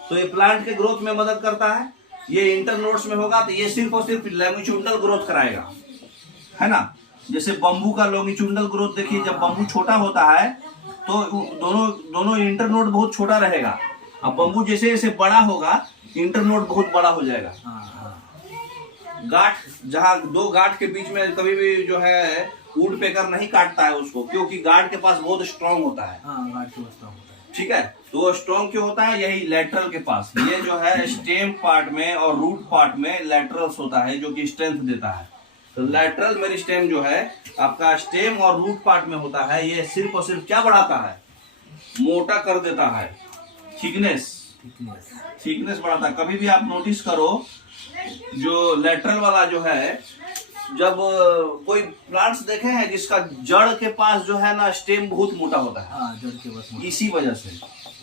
तो ये प्लांट के ग्रोथ में मदद करता है। ये इंटरनोड्स में होगा तो ये सिर्फ और सिर्फ लॉन्गिट्यूडनल ग्रोथ कराएगा, है ना। जैसे बम्बू का लॉन्गिट्यूडनल ग्रोथ देखिए, जब बम्बू छोटा होता है तो दोनों इंटरनोड बहुत छोटा रहेगा, अब बम्बू जैसे जैसे बड़ा होगा इंटरनोड बहुत बड़ा हो जाएगा। गांठ, जहाँ 2 गांठ के बीच में कभी भी जो है वुड पेकर नहीं काटता है उसको, क्योंकि गांठ के पास बहुत स्ट्रांग होता है, ठीक है। तो वो स्ट्रॉन्ग क्यों होता है, यही लैटरल के पास, ये जो है स्टेम पार्ट में और रूट पार्ट में लैटरल्स होता है जो कि स्ट्रेंथ देता है। तो लैटरल मेरिस्टेम जो है आपका स्टेम और रूट पार्ट में होता है, ये सिर्फ और सिर्फ क्या बढ़ाता है, मोटा कर देता है, थिकनेस बढ़ाता है। कभी भी आप नोटिस करो जो लैटरल वाला जो है, जब कोई प्लांट्स देखे हैं जिसका जड़ के पास जो है ना स्टेम बहुत मोटा होता है, जड़ के पास, इसी वजह से,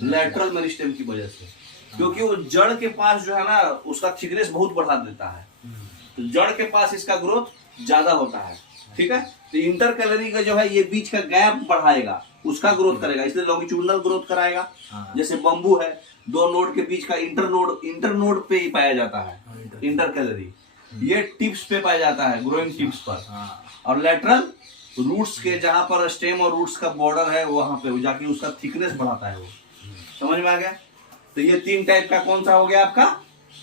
लैटरल मेरिस्टेम की वजह से, क्योंकि वो जड़ के पास जो है ना उसका थिकनेस बहुत बढ़ा देता है, तो जड़ के पास इसका ग्रोथ ज्यादा होता है, ठीक है। तो इंटरकैलरी का जो है ये बीच का गैप बढ़ाएगा, उसका ग्रोथ करेगा, इसलिए लॉन्गिट्यूडनल ग्रोथ कराएगा। जैसे बम्बू है, 2 नोड के बीच का इंटरनोड पे ही पाया जाता है इंटरकैलरी, ये टिप्स पे पाया जाता है, ग्रोइंग टिप्स पर। और लैटरल रूट्स के, जहां पर स्टेम और रूट्स का बॉर्डर है वहां पे जाके उसका थिकनेस बढ़ाता है वो, समझ में आ गया। तो ये 3 टाइप का कौन सा हो गया आपका,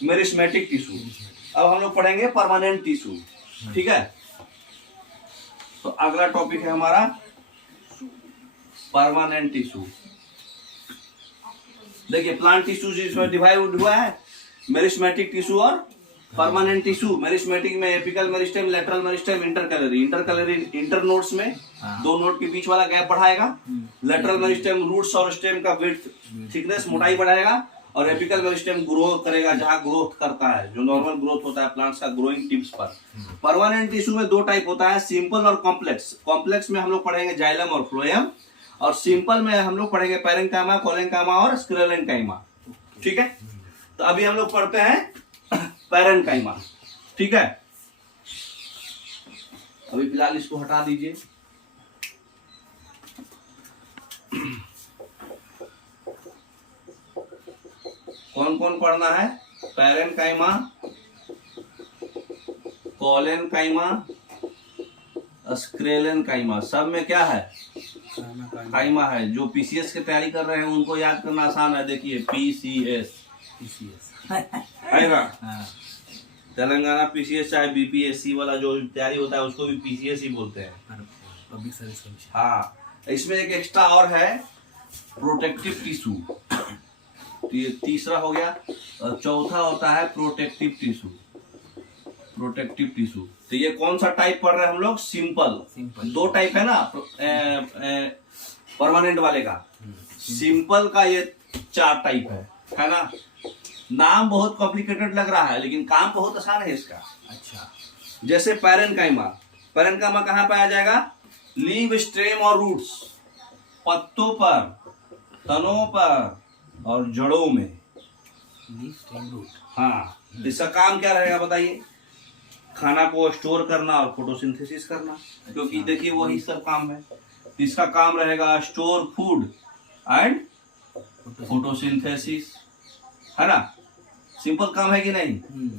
मेरिस्मेटिक टिश्यू। अब हम लोग पढ़ेंगे परमानेंट टिश्यू, ठीक है। तो अगला टॉपिक है हमारा परमानेंट टिश्यू। देखिए प्लांट टिश्यू जिसमें डिवाइड हुआ है मेरिस्मेटिक टिश्यू और परमानेंट टिश्यू। मेरिस्मेटिक में apical meristem, lateral meristem, intercalary. Intercalary internodes में 2 नोड के बीच वाला गैप बढ़ाएगा। लैटरल मेरिस्टेम रूट्स और स्टेम का विड्थ, थिकनेस, मोटाई बढ़ाएगा। और एपिकल मेरिस्टेम ग्रो करेगा जहां ग्रोथ करता है, जो नॉर्मल ग्रोथ होता है प्लांट्स का ग्रोइंग टिप्स पर। परमानेंट टिश्यू में 2 टाइप होता है, सिंपल और कॉम्प्लेक्स। कॉम्प्लेक्स में हम लोग पढ़ेंगे जाइलम और फ्लोएम, और सिंपल में हम लोग पढ़ेंगे पैरेन्काइमा, कोलेन्काइमा और स्क्लेरेन्काइमा। ठीक है, तो अभी हम लोग पढ़ते हैं पैरेन्काइमा। ठीक है, अभी फिलहाल इसको हटा दीजिए। कौन कौन पढ़ना है? पैरेन्काइमा, कोलेन्काइमा, स्क्लेरेन्काइमा, सब में क्या है? काइमा है। जो पीसीएस की तैयारी कर रहे हैं उनको याद करना आसान है। देखिए पीसीएस है ना, तेलंगाना पीसीएस चाहे बीपीएससी वाला जो तैयारी होता है उसको भी पीसीएस ही बोलते हैं, पब्लिक सर्विस कमीशन। हाँ। इसमें एक एक्स्ट्रा और है, प्रोटेक्टिव टिश्यू। तो ये तीसरा हो गया, और चौथा होता है प्रोटेक्टिव टिश्यू। प्रोटेक्टिव टिश्यू, तो ये कौन सा टाइप पढ़ रहे हैं हम लोग? सिंपल। दो टाइप है ना परमानेंट वाले का। सिंपल का ये 4 टाइप है ना। नाम बहुत कॉम्प्लिकेटेड लग रहा है लेकिन काम बहुत आसान है इसका। अच्छा, जैसे पैरेन्काइमा, पैरेन्काइमा कहाँ पाया जाएगा? लीव, स्टेम और रूट्स, पत्तों पर, तनों पर और जड़ों में। Leaf, stem, root. हाँ, इसका काम क्या रहेगा बताइए? खाना को स्टोर करना और फोटोसिंथेसिस करना, क्योंकि देखिए वही सब काम है। इसका काम रहेगा स्टोर फूड एंड फोटोसिंथेसिस, है ना। सिंपल काम है कि नहीं?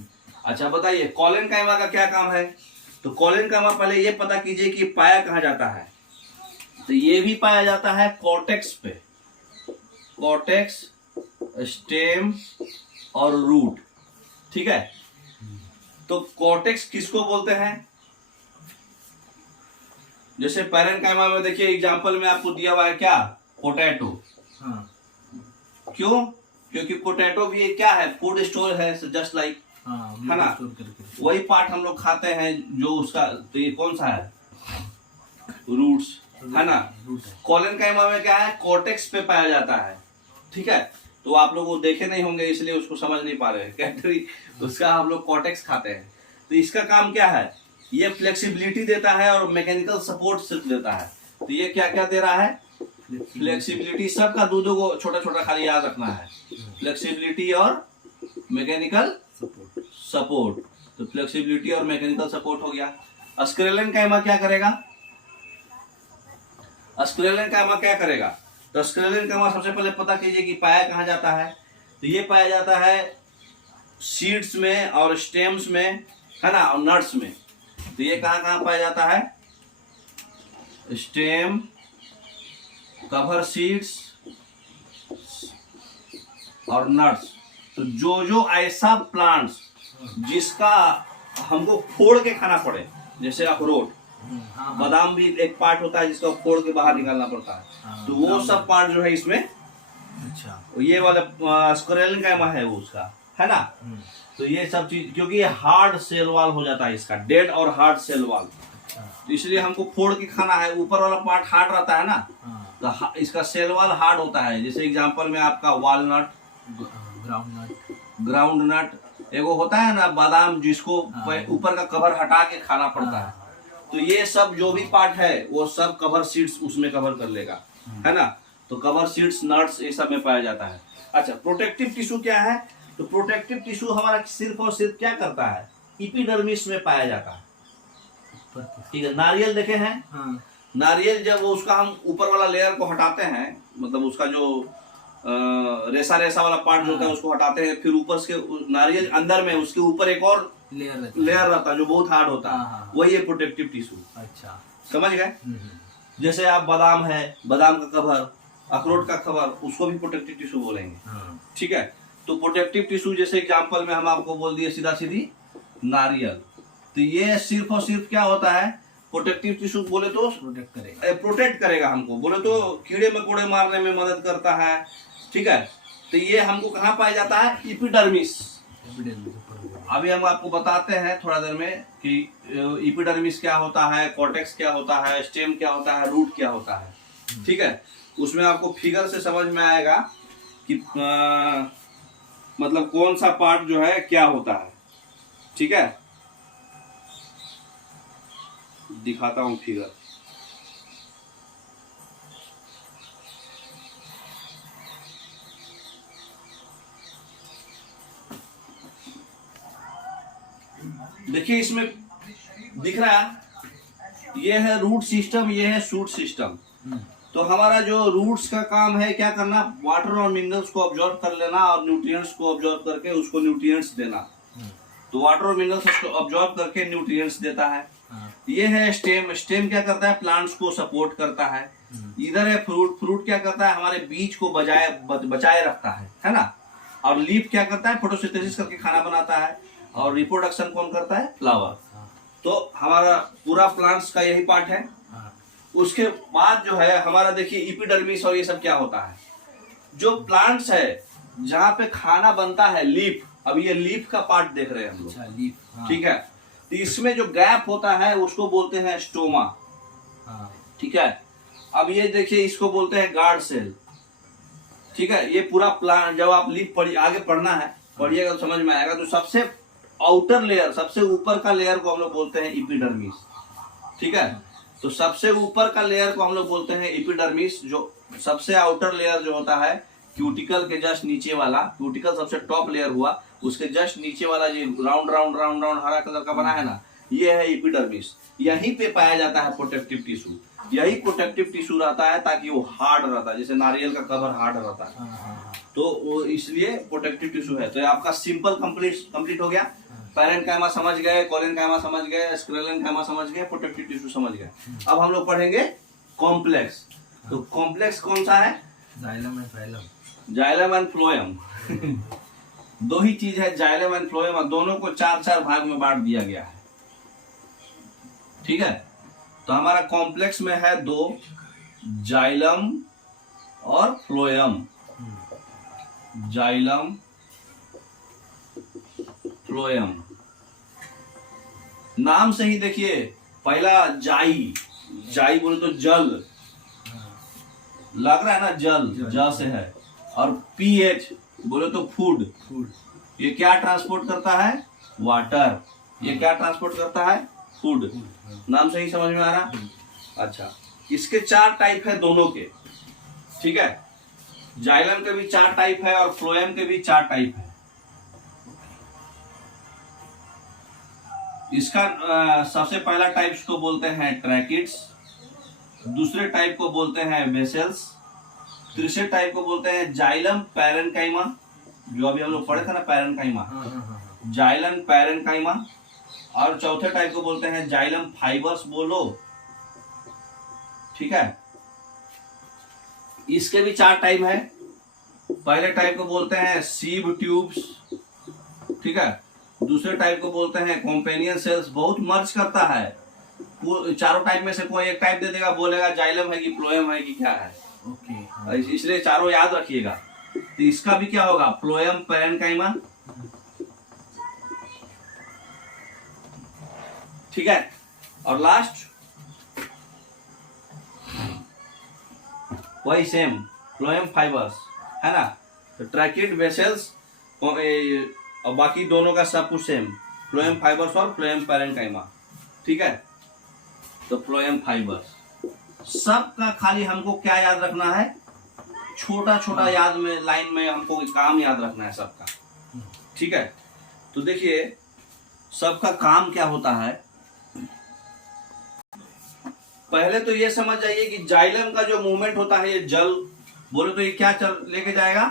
अच्छा बताइए कोलेन्काइमा का क्या काम है? तो कोलेन्काइमा पहले ये पता कीजिए कि पाया कहाँ जाता है। तो ये भी पाया जाता है कॉर्टेक्स पे, कॉर्टेक्स, स्टेम और रूट। ठीक है, तो कॉर्टेक्स किसको बोलते हैं? जैसे पैरेन्काइमा में देखिए एग्जांपल में आपको दिया हुआ है क्या? पोटैटो। हाँ। क्यों? क्योंकि पोटैटो भी क्या है? फूड स्टोर है, जस्ट लाइक, है ना। वही पार्ट हम लोग खाते हैं जो उसका, तो ये कौन सा है? रूट्स, है ना। कोलेन्काइमा में क्या है? कॉर्टेक्स पे पाया जाता है। ठीक है, तो आप लोग वो देखे नहीं होंगे इसलिए उसको समझ नहीं पा रहे हैं। कैटरी उसका हम लोग कॉर्टेक्स खाते हैं। तो इसका काम क्या है? ये फ्लेक्सिबिलिटी देता है और मैकेनिकल सपोर्ट सिर्फ देता है। तो ये क्या क्या दे रहा है? फ्लेक्सिबिलिटी। सबका दो को छोटा छोटा खाली याद रखना है, फ्लेक्सिबिलिटी और मैकेनिकल सपोर्ट। तो फ्लेक्सिबिलिटी और मैकेनिकल सपोर्ट हो गया। स्क्लेरेन्काइमा क्या करेगा? स्क्लेरेन्काइमा क्या करेगा? तो स्क्लेरेन्काइमा सबसे पहले पता कीजिए कि पाया कहाँ जाता है। तो ये पाया जाता है सीड्स में और स्टेम्स में, है ना, और नट्स में। तो ये कहाँ कहाँ पाया जाता है? स्टेम, कवर सीड्स और नट्स। तो जो ऐसा प्लांट्स जिसका हमको फोड़ के खाना पड़े, जैसे अखरोट, बादाम भी एक पार्ट होता है जिसका फोड़ के बाहर निकालना पड़ता है। तो वो सब पार्ट जो है इसमें, अच्छा, ये वाला स्क्लेरेन्काइमा है वो उसका, है ना। तो ये सब चीज, क्योंकि ये हार्ड सेल वाल हो जाता है इसका, डेड और हार्ड सेल वाल, तो इसलिए हमको फोड़ के खाना है। ऊपर वाला पार्ट हार्ड रहता है ना, तो इसका सेल वाल हार्ड होता है। जैसे एग्जांपल में आपका वालनट, ग्राउंड नट, एगो होता है ना बादाम जिसको ऊपर का कवर हटा के खाना पड़ता है। तो ये सब जो भी पार्ट है वो सब कवर सीड्स उसमें कवर कर लेगा, है ना। तो कवर सीड्स, नट्स, ये सब में पाया जाता है। अच्छा, प्रोटेक्टिव टिश्यू क्या है? तो प्रोटेक्टिव टिश्यू हमारा सिर्फ और सिर्फ क्या करता है? एपिडर्मिस में पाया जाता है। ठीक है, नारियल देखे हैं? हाँ। नारियल जब उसका हम ऊपर वाला लेयर को हटाते हैं, मतलब उसका जो रेसा रेसा वाला पार्ट जो होता है उसको हटाते हैं, फिर ऊपर से नारियल अंदर में उसके ऊपर एक और लेयर रहता है जो बहुत हार्ड होता है, वही है प्रोटेक्टिव टिश्यू। अच्छा, समझ गए? जैसे आप बादाम है, बादाम का कवर, अखरोट का कवर, उसको भी प्रोटेक्टिव टिश्यू बोलेंगे। ठीक है, तो प्रोटेक्टिव टिश्यू जैसे एग्जांपल में हम आपको बोल दिए सीधा सीधी नारियल। तो ये सिर्फ और सिर्फ क्या होता है? प्रोटेक्टिव टिश्यू बोले तो प्रोटेक्ट करेगा हमको, बोले तो कीड़े मकोड़े मारने में मदद करता है। ठीक है, तो ये हमको कहाँ पाया जाता है? एपिडर्मिस। अभी हम आपको बताते हैं थोड़ा देर में कि एपिडर्मिस क्या होता है, कॉर्टेक्स क्या होता है, स्टेम क्या होता है, रूट क्या होता है। ठीक है, उसमें आपको फिगर से समझ में आएगा कि मतलब कौन सा पार्ट जो है क्या होता है। ठीक है, दिखाता हूं फिगर। देखिए इसमें दिख रहा है, ये है रूट सिस्टम, ये है शूट सिस्टम। तो हमारा जो रूट्स का काम है क्या करना, वाटर और मिनरल्स को ऑब्जॉर्व कर लेना और न्यूट्रिएंट्स को ऑब्जॉर्व करके उसको न्यूट्रिएंट्स देना। तो वाटर और मिनरल्स उसको ऑब्जॉर्व करके न्यूट्रिएंट्स देता है। ये है स्टेम। स्टेम क्या करता है, प्लांट्स को सपोर्ट करता है। इधर है फ्रूट। फ्रूट क्या करता है, हमारे बीज को बचाए रखता है ना। और लीफ क्या करता है, फोटोसिंथेसिस करके खाना बनाता है। और रिप्रोडक्शन कौन करता है, फ्लावर। तो हमारा पूरा प्लांट्स का यही पार्ट है। उसके बाद जो है हमारा देखिए एपिडर्मिस और ये सब क्या होता है, जो प्लांट्स है जहाँ पे खाना बनता है, लीफ। अब ये लीफ का पार्ट देख रहे हैं हम लोग, लीफ। ठीक है। तो इसमें जो गैप होता है उसको बोलते हैं स्टोमा, ठीक है। अब ये देखिए इसको बोलते हैं गार्ड सेल, ठीक है। ये पूरा प्लांट जब आप लीफ आगे पढ़ना है, पढ़िएगा तो समझ में आएगा। तो सबसे आउटर लेयर, सबसे ऊपर का लेयर को हम लोग बोलते हैं एपिडर्मिस, ठीक है। तो सबसे ऊपर का लेयर को हम लोग बोलते हैं एपिडर्मिस। जो सबसे आउटर लेयर जो होता है क्यूटिकल के जस्ट नीचे वाला, क्यूटिकल सबसे टॉप लेयर हुआ, उसके जस्ट नीचे वाला जो राउंड राउंड राउंड राउंड हरा कलर का बना है ना, ये है एपिडर्मिस। यहीं पे पाया जाता है प्रोटेक्टिव टिश्यू। यही प्रोटेक्टिव टिश्यू रहता है ताकि वो हार्ड रहता है, जैसे नारियल का कवर हार्ड रहता है। तो वो इसलिए प्रोटेक्टिव टिश्यू है। तो आपका सिंपल कंप्लीट हो गया। पैरेन्काइमा समझ गए, कोलेनकाइमा समझ गए, स्क्लेरेन्काइमा समझ गए, प्रोटेक्टिव टिश्यू समझ गए। अब हम लोग पढ़ेंगे कॉम्प्लेक्स। तो कॉम्प्लेक्स कौन सा है, xylem and phloem. Xylem and phloem. दो ही चीज है, जाइलम एंड फ्लोएम, और दोनों को 4-4 भाग में बांट दिया गया है, ठीक है। तो हमारा कॉम्प्लेक्स में है 2, जाइलम और फ्लोएम। Xylem, phloem. नाम से ही देखिए, पहला जाई, जाई बोले तो जल, लग रहा है ना, जल, जल से है। और पीएच बोले तो फूड। ये क्या ट्रांसपोर्ट करता है, वाटर। ये क्या ट्रांसपोर्ट करता है, फूड। नाम से ही समझ में आ रहा। अच्छा, इसके 4 टाइप है दोनों के, ठीक है। जाइलम के भी 4 टाइप है और फ्लोएम के भी 4 टाइप है। इसका सबसे पहला टाइप को बोलते हैं ट्रैकिड्स, दूसरे टाइप को बोलते हैं वेसल्स, तीसरे टाइप को बोलते हैं जाइलम पैरेन्काइमा, जो अभी हम लोग पढ़े थे ना, पैरेन्काइमा, जाइलम पैरेन्काइमा। और चौथे टाइप को बोलते हैं जाइलम फाइबर्स बोलो, ठीक है। इसके भी 4 टाइप है। पहले टाइप को बोलते हैं सीव ट्यूब्स, ठीक है। दूसरे टाइप को बोलते हैं कॉम्पेनियन सेल्स, बहुत मर्ज करता है। चारों टाइप में से कोई एक टाइप दे देगा, बोलेगा जाइलम है कि फ्लोएम है कि क्या है, ओके। इसलिए चारों याद रखिएगा। तो इसका भी क्या होगा, फ्लोएम पैरेन्काइमा, ठीक है। और लास्ट वही सेम, फ्लोएम फाइबर्स, है ना। तो ट्रैकिड, वेसल्स और बाकी दोनों का सब कुछ सेम, फ्लोएम फाइबर्स और फ्लोएम पैरेन्काइमा, ठीक है। तो फ्लोएम फाइबर्स सबका खाली हमको क्या याद रखना है, छोटा छोटा याद में, लाइन में हमको काम याद रखना है सबका, ठीक है। तो देखिए सबका काम क्या होता है। पहले तो ये समझ जाइए कि जाइलम का जो मूवमेंट होता है, ये जल बोले तो ये क्या लेके जाएगा,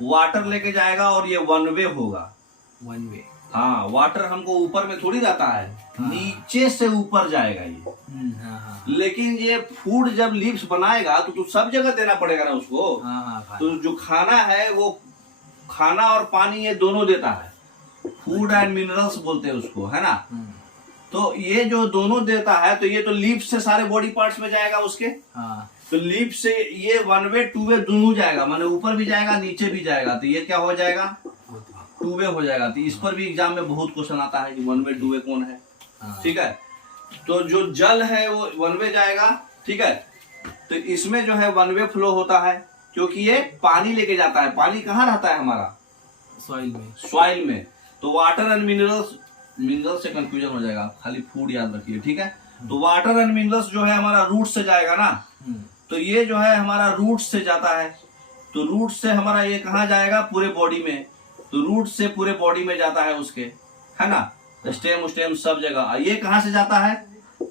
वाटर लेके जाएगा, और ये वन वे होगा। वन वे, हाँ। वाटर हमको ऊपर में थोड़ी जाता है, नीचे से ऊपर जाएगा ये। लेकिन ये फूड जब लीव्स बनाएगा तो सब जगह देना पड़ेगा ना उसको। तो जो खाना है वो खाना और पानी ये दोनों देता है, फूड एंड मिनरल्स बोलते हैं उसको, है ना। तो ये जो दोनों देता है, तो ये तो लीफ से सारे बॉडी पार्ट्स में जाएगा उसके। तो लीफ से ये 1 वे 2 वे दोनों जाएगा, माने ऊपर भी जाएगा नीचे भी जाएगा। तो ये क्या हो जाएगा, 2 वे हो जाएगा। तो इस पर भी एग्जाम में बहुत क्वेश्चन आता है कि 1 वे 2 वे कौन है, ठीक है। तो जो जल है वो 1 वे जाएगा, ठीक है। तो इसमें जो है 1 वे फ्लो होता है, क्योंकि ये पानी लेके जाता है। पानी कहाँ रहता है हमारा, सॉइल में, सॉइल में। तो वाटर एंड मिनरल्स, मिनरल्स से कंफ्यूजन हो जाएगा, खाली फूड याद रखिए, ठीक है। तो वाटर एंड मिनरल्स जो है हमारा रूट से जाएगा ना, तो ये जो है हमारा रूट से जाता है। तो रूट से हमारा ये कहाँ जाएगा, पूरे बॉडी में। तो रूट से पूरे बॉडी में जाता है उसके, है ना। स्टेम स्टेम सब जगह। ये कहाँ से जाता है?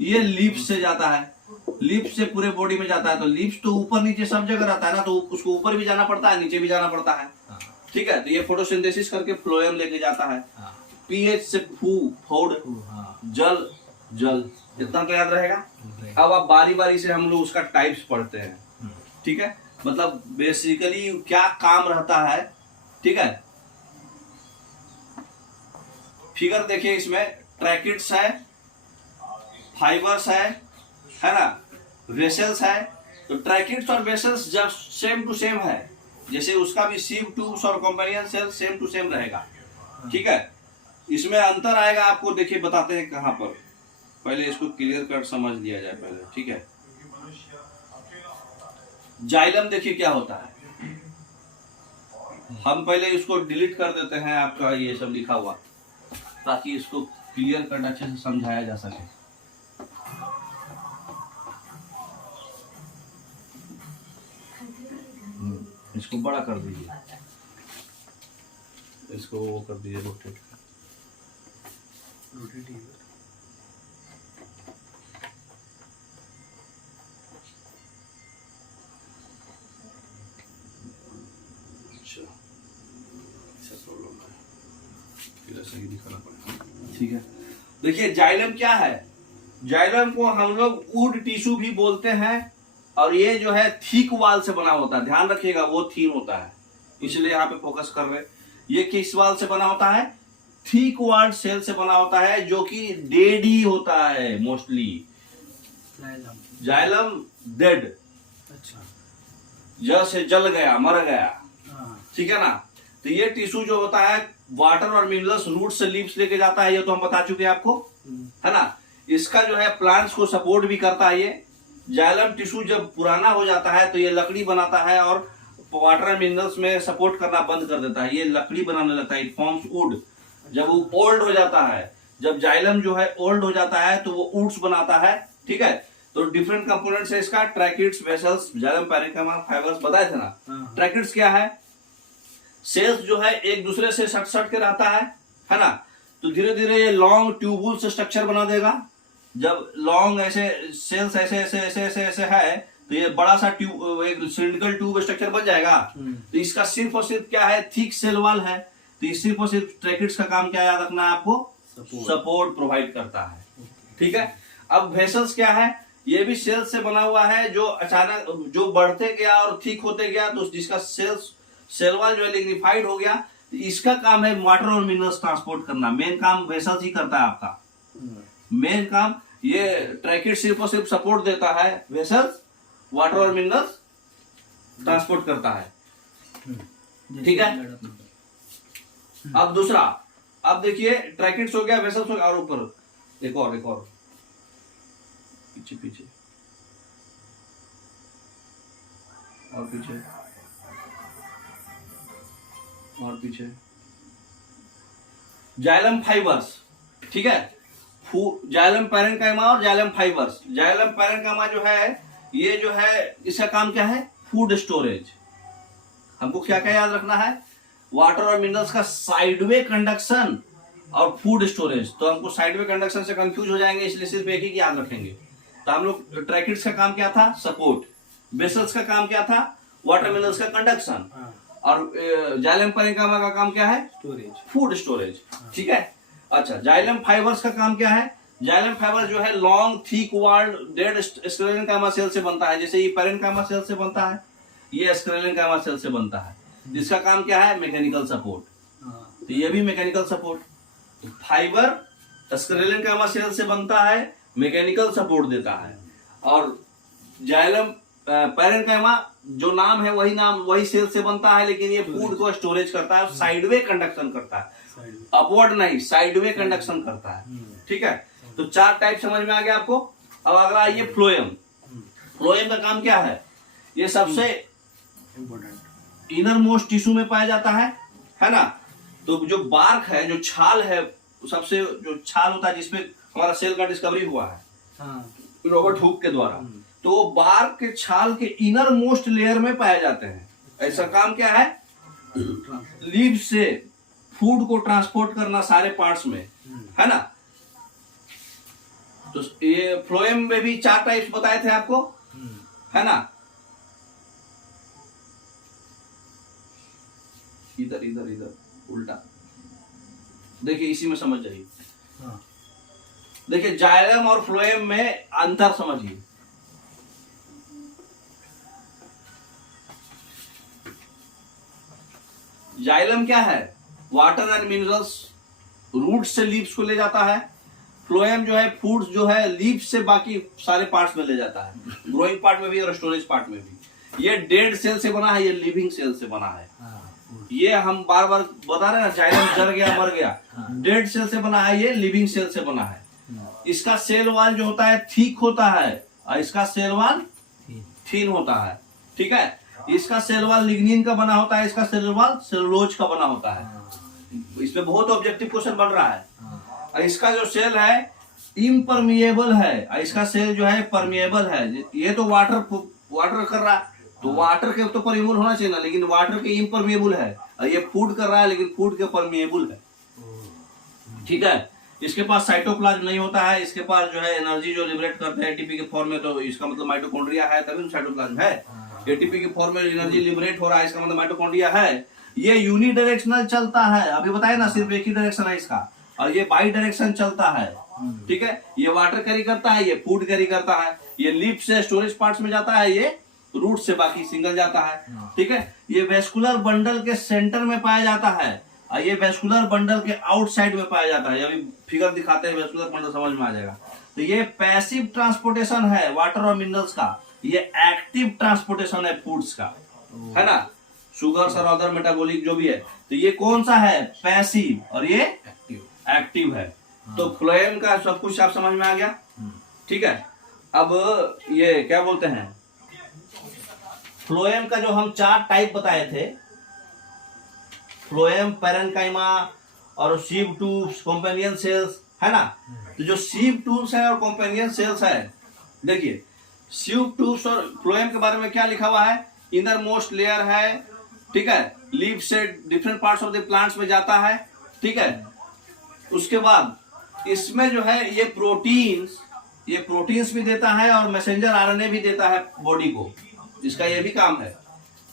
ये लीफ से जाता है, लीफ से पूरे बॉडी में जाता है। तो लीफ तो ऊपर नीचे सब जगह रहता है ना, तो उसको ऊपर भी जाना पड़ता है, नीचे भी जाना पड़ता है। ठीक है, तो ये फोटोसिंथेसिस करके फ्लोएम लेके जाता है। पीएच से फूड, जल जल, इतना तो याद रहेगा। अब आप बारी बारी से हम लोग उसका टाइप्स पढ़ते हैं। ठीक है, मतलब बेसिकली क्या काम रहता है। ठीक है, फिगर देखिए, इसमें ट्रैकिड्स है, फाइबर्स है ना, वेसल्स है। तो ट्रैकिड्स और वेसल्स जब सेम टू सेम है, जैसे उसका भी सीव ट्यूब्स और companion cell same to same रहेगा। ठीक है, इसमें अंतर आएगा आपको, देखिए बताते हैं कहां पर। पहले इसको क्लियर कट समझ लिया जाए पहले। ठीक है, जाइलम देखिए क्या होता है। हम पहले इसको डिलीट कर देते हैं, आपका ये सब लिखा हुआ, ताकि इसको क्लियर कट अच्छे से समझाया जा सके। इसको बड़ा कर दीजिए, इसको वो कर दीजिए, रोटेट। सही दिखाना पड़ेगा। ठीक है, देखिए जाइलम क्या है। जाइलम को हम लोग वुड टिश्यू भी बोलते हैं, और ये जो है थिक वाल से बना होता है। ध्यान रखिएगा, वो थीन होता है, इसलिए यहाँ पे फोकस कर रहे। ये किस वाल से बना होता है? थिक वाल्ड सेल से बना होता है, जो कि डेड ही होता है मोस्टली। जाइलम डेड, अच्छा, जैसे जल गया, मर गया। ठीक है ना। तो ये टिश्यू जो होता है वाटर और मिनरल्स रूट से लीव्स लेके जाता है, ये तो हम बता चुके हैं आपको, है ना। इसका जो है प्लांट्स को सपोर्ट भी करता है। ये जाइलम टिश्यू जब पुराना हो जाता है तो ये लकड़ी बनाता है, और वाटर एंड मिनरल्स में सपोर्ट करना बंद कर देता है, ये लकड़ी बनाने लगता है। It forms would. जब वो ओल्ड हो जाता है, जब जाइलम जो है ओल्ड हो जाता है, तो वो वुड्स बनाता है। ठीक है, तो डिफरेंट कंपोनेंट्स है इसका, tracheids, vessels, xylem, parenchyma, fibres बताए थे ना। ट्रैकिड्स क्या है? सेल्स जो है एक दूसरे से सट सट के रहता है ना। तो धीरे धीरे ये लॉन्ग ट्यूबुल से स्ट्रक्चर बना देगा। जब लॉन्ग ऐसे सेल्स ऐसे ऐसे ऐसे ऐसे ऐसे है, तो ये बड़ा सा ट्यूब, एक सिलिंड्रिकल ट्यूब स्ट्रक्चर बन जाएगा। तो इसका सिर्फ और सिर्फ क्या है? थिक सेल वॉल है। तो ये सिर्फ और सिर्फ ट्रैकिड्स का काम क्या याद रखना है आपको? सपोर्ट प्रोवाइड करता है। ठीक है, अब वेसल्स क्या है? ये भी सेल्स से बना हुआ है, जो अचानक जो बढ़ते गया और थिक होते गया, तो जिसका सेल वॉल जो है लिग्निफाइड हो गया। तो इसका काम है वाटर और मिनरल्स ट्रांसपोर्ट करना। मेन काम वेसल्स ही करता है आपका, मेन काम। ये ट्रैकिड सिर्फ और सिर्फ सपोर्ट देता है, वेसल्स वाटर और मिनरल्स ट्रांसपोर्ट करता है। ठीक है, अब दूसरा, अब देखिए ट्रैकिड्स हो गया, वेसल्स हो गया, और ऊपर एक और पीछे पीछे और पीछे और पीछे जाइलम फाइबर्स। ठीक है, जाइलम पैरेन्काइमा और जाइलम फाइबर्स। जाइलम पैरेन्काइमा जो है, ये जो है इसका काम क्या है? Food storage. हमको क्या क्या याद रखना है? वाटर और मिनरल्स का साइडवे कंडक्शन और फूड स्टोरेज। तो हमको साइडवे कंडक्शन से कंफ्यूज हो जाएंगे, इसलिए सिर्फ एक ही याद रखेंगे। तो हम लोग ट्रैकिड्स का काम क्या था? सपोर्ट। वेसल्स का काम क्या था? वाटर मिनरल्स का कंडक्शन। और जाइलम पैरेन्काइमा का काम क्या है? Storage, food storage. ठीक है, अच्छा, जाइलम फाइबर्स का काम क्या है? जाइलम फाइबर जो है long thick walled dead sclerenchyma cell से बनता है। जैसे ये पैरेन्काइमा सेल से बनता है, ये स्क्लेरेन्काइमा सेल से बनता है। इसका काम क्या है? Mechanical support. तो ये भी mechanical support. Fibre sclerenchyma cell से बनता है, मैकेनिकल सपोर्ट देता है। और जाइलम पैरेन्काइमा जो नाम है वही नाम, वही सेल से बनता है, लेकिन ये फूड को स्टोरेज करता है, साइडवे कंडक्शन करता है, अपवर्ड नहीं, साइडवे कंडक्शन करता है। ठीक है, तो चार टाइप समझ में आ गया आपको। अब अगला आइए फ्लोएम। फ्लोएम का काम क्या है? ये सबसे इनर मोस्ट टिश्यू में पाया जाता है ना। तो जो बार्क है, जो छाल है, सबसे जो छाल होता है जिसपे हमारा सेल का डिस्कवरी हुआ है रॉबर्ट हुक के द्वारा, तो वो बार्क के छाल के इनर मोस्ट लेयर में पाए जाते हैं। ऐसा काम क्या है? लीव से फूड को ट्रांसपोर्ट करना सारे पार्ट्स में, है ना। तो ये फ्लोएम में भी 4 टाइप्स बताए थे आपको, है ना। इधर इधर इधर उल्टा देखिए, इसी में समझ जाइए। देखिए जाइलम और फ्लोएम में अंतर समझिए। जाइलम क्या है, वाटर एंड मिनरल्स रूट से लीव्स को ले जाता है। फ्लोएम जो है फूड्स जो है लीव्स से बाकी सारे पार्ट्स में ले जाता है, ग्रोइंग पार्ट में भी और स्टोरेज पार्ट में भी। ये डेड सेल से बना है, ये लिविंग सेल से बना है। ये हम बार बार बता रहे हैं ना, जाइलम जल गया मर गया, डेड सेल से बना है, ये लिविंग सेल से बना है। इसका सेल वॉल जो होता है थिक होता है और इसका सेल वॉल थिन होता है, ठीक है। इसका सेल वॉल लिग्निन का बना होता है, इसका सेल वॉल सेलुलोज का बना होता है। इसमें बहुत ऑब्जेक्टिव क्वेश्चन बन रहा है। और इसका जो सेल है इम्परमिएबल है और इसका सेल जो है परमिएबल है। ये तो वाटर कर रहा है तो वाटर के तो परमिएबल होना चाहिए ना, लेकिन वाटर के इम्परमिएबल है। और ये फूड कर रहा है लेकिन फूड के परमिएबल है, ठीक है। इसके पास साइटोप्लाज्म नहीं होता है, इसके पास जो है एनर्जी जो लिबरेट करते हैं एटीपी के फॉर्म में, तो इसका मतलब माइटोकॉन्ड्रिया है, तभी साइटोप्लाज्म है। एटीपी के फॉर्म में एनर्जी लिबरेट हो रहा है, इसका मतलब माइटोकॉन्ड्रिया है। ये यूनिडायरेक्शनल चलता है, अभी बताया ना, सिर्फ एक ही डायरेक्शन है इसका, और ये बाई डायरेक्शन चलता है, ठीक है। ये वाटर कैरी करता है, ये फूड कैरी करता है। ये लीफ से स्टोरेज पार्ट्स में जाता है, ये रूट से बाकी सिंगल जाता है, ठीक है। ये वेस्कुलर बंडल के सेंटर में पाया जाता है और ये वेस्कुलर बंडल के आउटसाइड में पाया जाता है। अभी फिगर दिखाते हैं, वेस्कुलर बंडल समझ में आ जाएगा। तो ये पैसिव ट्रांसपोर्टेशन है वाटर और मिनरल्स का, ये एक्टिव ट्रांसपोर्टेशन है फूड्स का, है ना। शुगर्स और अदर मेटाबॉलिक जो भी है, तो ये कौन सा है, पैसिव, और ये एक्टिव है। तो फ्लोएम का सब कुछ आप समझ में आ गया, ठीक है। अब ये क्या बोलते हैं, फ्लोएम का जो हम 4 टाइप बताए थे, फ्लोएम, पैरेन्काइमा और सीव ट्यूब्स, कॉम्पेनियन सेल्स, है ना। तो जो सीव ट्यूब्स है और कॉम्पेनियन सेल्स है, देखिए सीव ट्यूब्स और फ्लोएम के बारे में क्या लिखा हुआ है, इनर मोस्ट लेयर है, ठीक है। लीफ से different parts of the plants में जाता है, ठीक है। उसके बाद इसमें जो है ये प्रोटीन्स भी देता है और मैसेंजर आरएनए भी देता है बॉडी को, इसका ये भी काम है,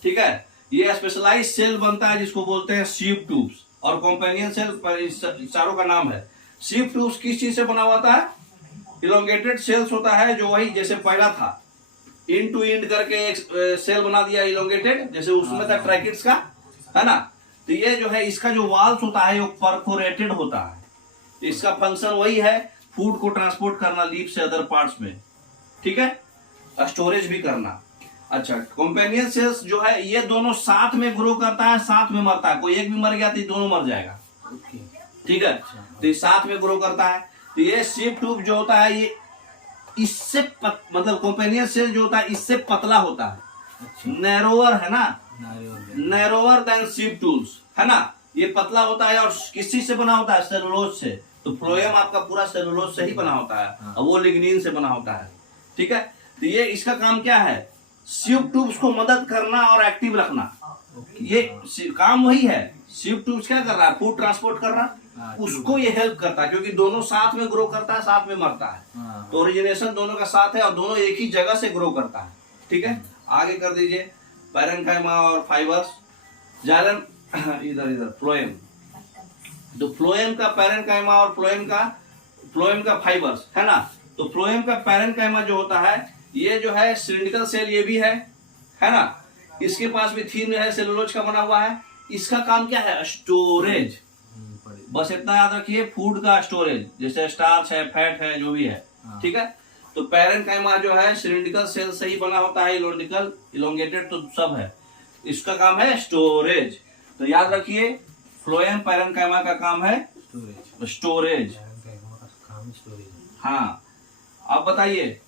ठीक है। ये स्पेशलाइज सेल बनता है जिसको बोलते हैं सीव ट्यूब्स, और कॉम्पेनियन सेल चारों का नाम है। सीव ट्यूब्स किस चीज से बना हुआ था, इलोंगेटेड सेल्स होता है, जो वही जैसे पहला था इंड टू इंड करके एक सेल बना दिया इलोंगेटेड, जैसे उसमें था ट्रैकिड्स का, है ना। तो ये जो है इसका जो वाल्स होता है वो परफोरेटेड होता है। तो इसका फंक्शन वही है, फूड को ट्रांसपोर्ट करना लीफ से अदर पार्ट्स में, ठीक है, स्टोरेज भी करना। अच्छा, कॉम्पेनियन सेल्स जो है ये दोनों साथ में ग्रो करता है, साथ में मरता है। कोई एक भी मर गया तो दोनों मर जाएगा, ठीक है। तो ये साथ में ग्रो करता है। तो ये सीव ट्यूब जो होता है ये इससे मतलब कॉम्पेनियन सेल जो होता है इससे पतला होता है, नैरोवर है ना, नैरोवर देन सीव ट्यूब्स, है ना। ये पतला होता है और किस चीज से बना होता है, सेलुलोज से। तो फ्लोएम आपका पूरा सेलुलोज से ही बना होता है और वो लिग्निन से बना होता है, ठीक है। तो ये इसका काम क्या है, सीव ट्यूब्स को मदद करना और एक्टिव रखना, ये काम वही है। सीव ट्यूब्स क्या कर रहा है, फूड ट्रांसपोर्ट कर रहा है, उसको ये हेल्प करता है, क्योंकि दोनों साथ में ग्रो करता है, साथ में मरता है। तो ओरिजिनेशन दोनों का साथ है और दोनों एक ही जगह से ग्रो करता है, ठीक है। आगे कर दीजिए, पैरेन्काइमा और फाइबर्स, जाइलम इधर फ्लोएम। तो फ्लोएम का पैरेन्काइमा और फ्लोएम का फाइबर्स, है ना। तो फ्लोएम का पैरेन्काइमा जो होता है ये जो है सिलिंड्रिकल सेल ये भी है ना। इसके पास भी थीन है, सेलुलोज का बना हुआ है। इसका काम क्या है, स्टोरेज, बस इतना याद रखिए, फूड का स्टोरेज, जैसे स्टार्च है, फैट है, जो भी है, ठीक है। तो पैरेन्काइमा जो है सिलिंड्रिकल सेल से ही बना होता है, इलोंगेटेड तो सब है, इसका काम है स्टोरेज। तो याद रखिए फ्लोएम पैरेन्काइमा का काम है स्टोरेज। हाँ, अब बताइए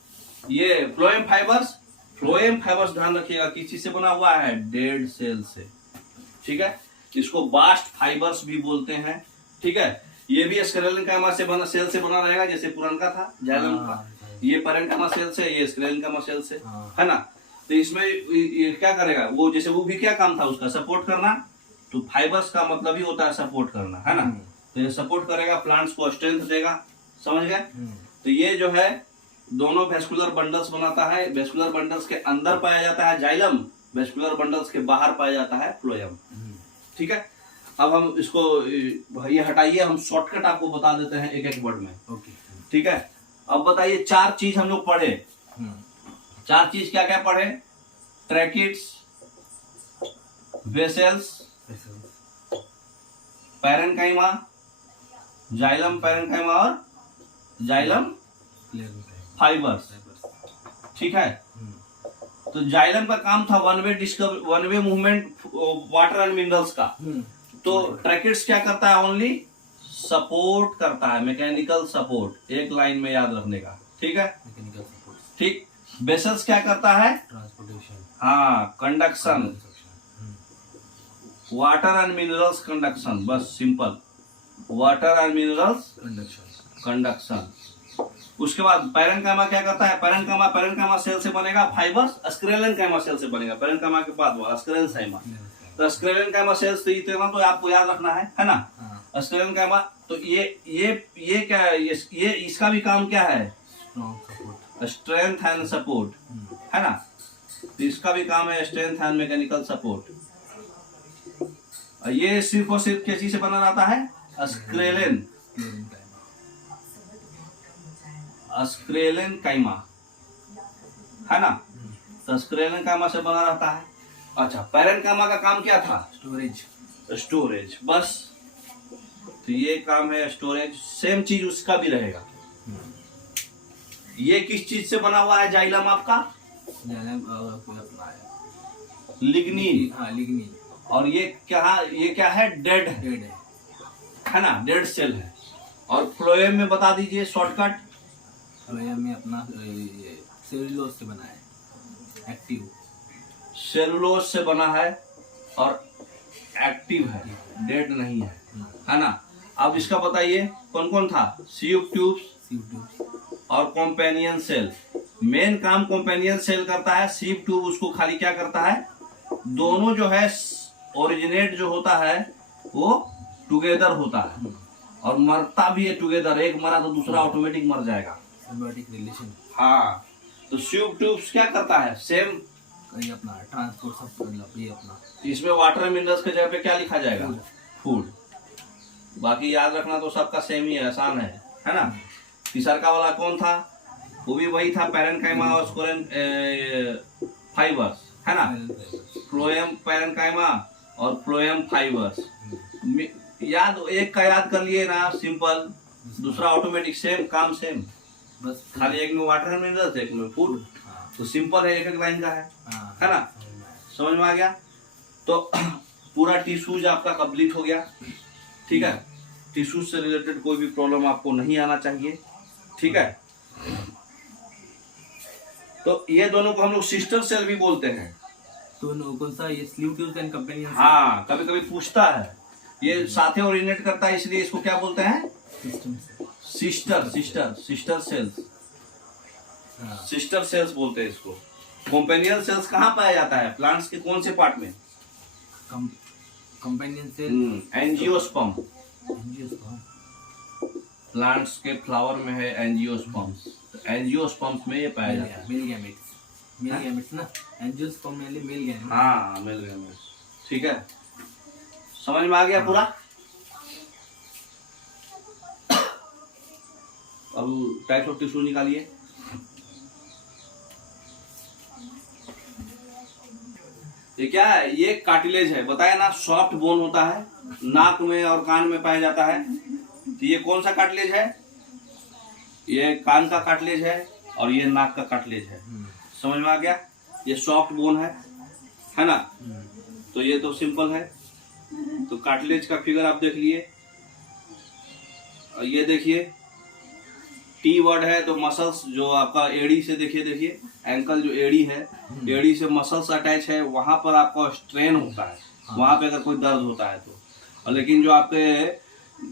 ये फ्लोएम फाइबर्स ध्यान रखिएगा किस चीज से बना हुआ है, डेड सेल से, ठीक है। इसको बास्ट फाइबर्स भी बोलते हैं, ठीक है। ये भी स्क्लेरेन्काइमा से बना सेल से बना रहेगा, जैसे पुरनका था जाइलम का, ये पैरेन्काइमा सेल से, ये स्क्लेरेन्काइमा सेल से, है ना। तो इसमें ये क्या करेगा, वो जैसे वो भी क्या काम था उसका, सपोर्ट करना, तो फाइबर्स का मतलब ही होता है सपोर्ट करना, है ना। तो ये सपोर्ट करेगा, प्लांट्स को स्ट्रेंथ देगा, समझ गए। तो ये जो है दोनों वेस्कुलर बंडल्स बनाता है। वेस्कुलर बंडल्स के अंदर पाया जाता है जाइलम, वेस्कुलर बंडल्स के बाहर पाया जाता है फ्लोएम। ठीक है, अब हम इसको ये हटाइए, हम शॉर्टकट आपको बता देते हैं एक एक वर्ड में। ओके। ठीक है, अब बताइए 4 चीज हम लोग पढ़े। 4 चीज क्या क्या पढ़े? Tracheids, vessels, parenchyma, xylem parenchyma और जाइलम फाइबर्स। ठीक है, तो जाइलम का काम था one way movement water and minerals का। तो ट्रैकिड्स क्या करता है? ओनली सपोर्ट करता है, मैकेनिकल सपोर्ट, एक लाइन में याद रखने का। ठीक है, मैकेनिकल सपोर्ट। ठीक। वेसल्स क्या करता है? ट्रांसपोर्टेशन। हाँ, conduction, water and minerals conduction, बस simple, water and minerals conduction. उसके बाद पैरेन्काइमा क्या करता है? पैरेन्काइमा सेल से बनेगा फाइबर्स, स्क्लेरेन्काइमा सेल से बनेगा। पैरेन्काइमा के बाद वो स्क्लेरेन्काइमा। तो स्क्लेरेन्काइमा सेल्स तो इतना तो आपको याद रखना है ना। स्क्लेरेन्काइमा, तो ये क्या है? ये इसका भी काम क्या है? स्ट्रेंथ एंड सपोर्ट, है ना। तो इसका भी काम है स्ट्रेंथ एंड मैकेनिकल सपोर्ट। ये सिर्फ और सिर्फ किसी से बना रहता है? स्क्लेरेन्काइमा, है ना। तो स्क्लेरेन्काइमा से बना रहता है। अच्छा, पैरेन्काइमा का काम क्या था? स्टोरेज, बस। तो ये काम है स्टोरेज। सेम चीज उसका भी रहेगा। ये किस चीज से बना हुआ है जाइलम आपका? लिग्निन। हाँ, लिग्निन। और ये क्या है? डेड है ना, डेड सेल है। और फ्लोएम में बता दीजिए शॉर्टकट। फ्लोएम में अपना सेलुलोज से बना है, एक्टिव। सेलुलोज से बना है और एक्टिव है, डेड नहीं है ना। अब इसका बताइए कौन कौन था? सीव ट्यूब्स और कॉम्पेनियन सेल। मेन काम कॉम्पेनियन सेल करता है। सीव ट्यूब उसको खाली क्या करता है? दोनों जो है ओरिजिनेट जो होता है वो टुगेदर होता है और मरता भी है टुगेदर। एक मरा तो दूसरा ऑटोमेटिक मर जाएगा, सिम्बायोटिक रिलेशन। हाँ। तो सीव ट्यूब्स क्या करता है? सेम अपना ट्रांसपोर्ट सब, मतलब ये अपना। इसमें वाटर मिनरल्स के जगह पे क्या लिखा जाएगा? फूड। बाकी याद रखना तो सबका सेम ही है, आसान है ना। तीसरा वाला कौन था? वो भी वही था, पैरेन्काइमा और फाइबर्स, है ना। फ्लोएम पैरेन्काइमा और फ्लोएम फाइबर्स। एक का याद कर लिए ना, सिंपल। दूसरा ऑटोमेटिक, सेम काम सेम, बस खाली एक में वाटर मिनरल्स, एक में फूड। तो सिंपल है, एक एक लाइन का है ना। समझ में आ गया? तो पूरा टिश्यूज आपका कंप्लीट हो गया। ठीक है, टिश्यूज से रिलेटेड कोई भी प्रॉब्लम आपको नहीं आना चाहिए। ठीक है, तो ये दोनों को हम लोग सिस्टर सेल भी बोलते हैं। तो कौन सा? ये स्लीव ट्यूब्स एंड कंपेनियन। हाँ, कभी कभी पूछता है। ये साथे ओरिजिनेट करता है, इसलिए इसको क्या बोलते हैं? Sister sales. सिस्टर सेल्स बोलते हैं इसको। कंपेनियन सेल्स कहाँ पाया जाता है? प्लांट्स के कौन से पार्ट में? Companion cell angiosperm. प्लांट्स के फ्लावर में है एंजियोस्पर्म्स। एंजियोस्पर्म्स में ये पाया जाता है। मेल गैमेट्स ना। एंजियोस्पर्म में मेल गैमेट्स। हाँ, मेल गैमेट्स। ठीक है, समझ में आ गया पूरा? अब टाइप्स ऑफ टिश्यू निकालिए। ये क्या है? ये कार्टिलेज है, बताया ना। सॉफ्ट बोन होता है, नाक में और कान में पाया जाता है। तो ये कौन सा कार्टिलेज है? ये कान का कार्टिलेज है और ये नाक का कार्टिलेज है। समझ में आ गया? ये सॉफ्ट बोन है ना। तो ये तो सिंपल है। तो कार्टिलेज का फिगर आप देख लिए। ये देखिए, टी वर्ड है तो मसल्स जो आपका एड़ी से देखिए एंकल जो एड़ी है, एड़ी से मसल्स अटैच है, वहां पर आपका स्ट्रेन होता है। वहां पे अगर कोई दर्द होता है तो। और लेकिन जो आपके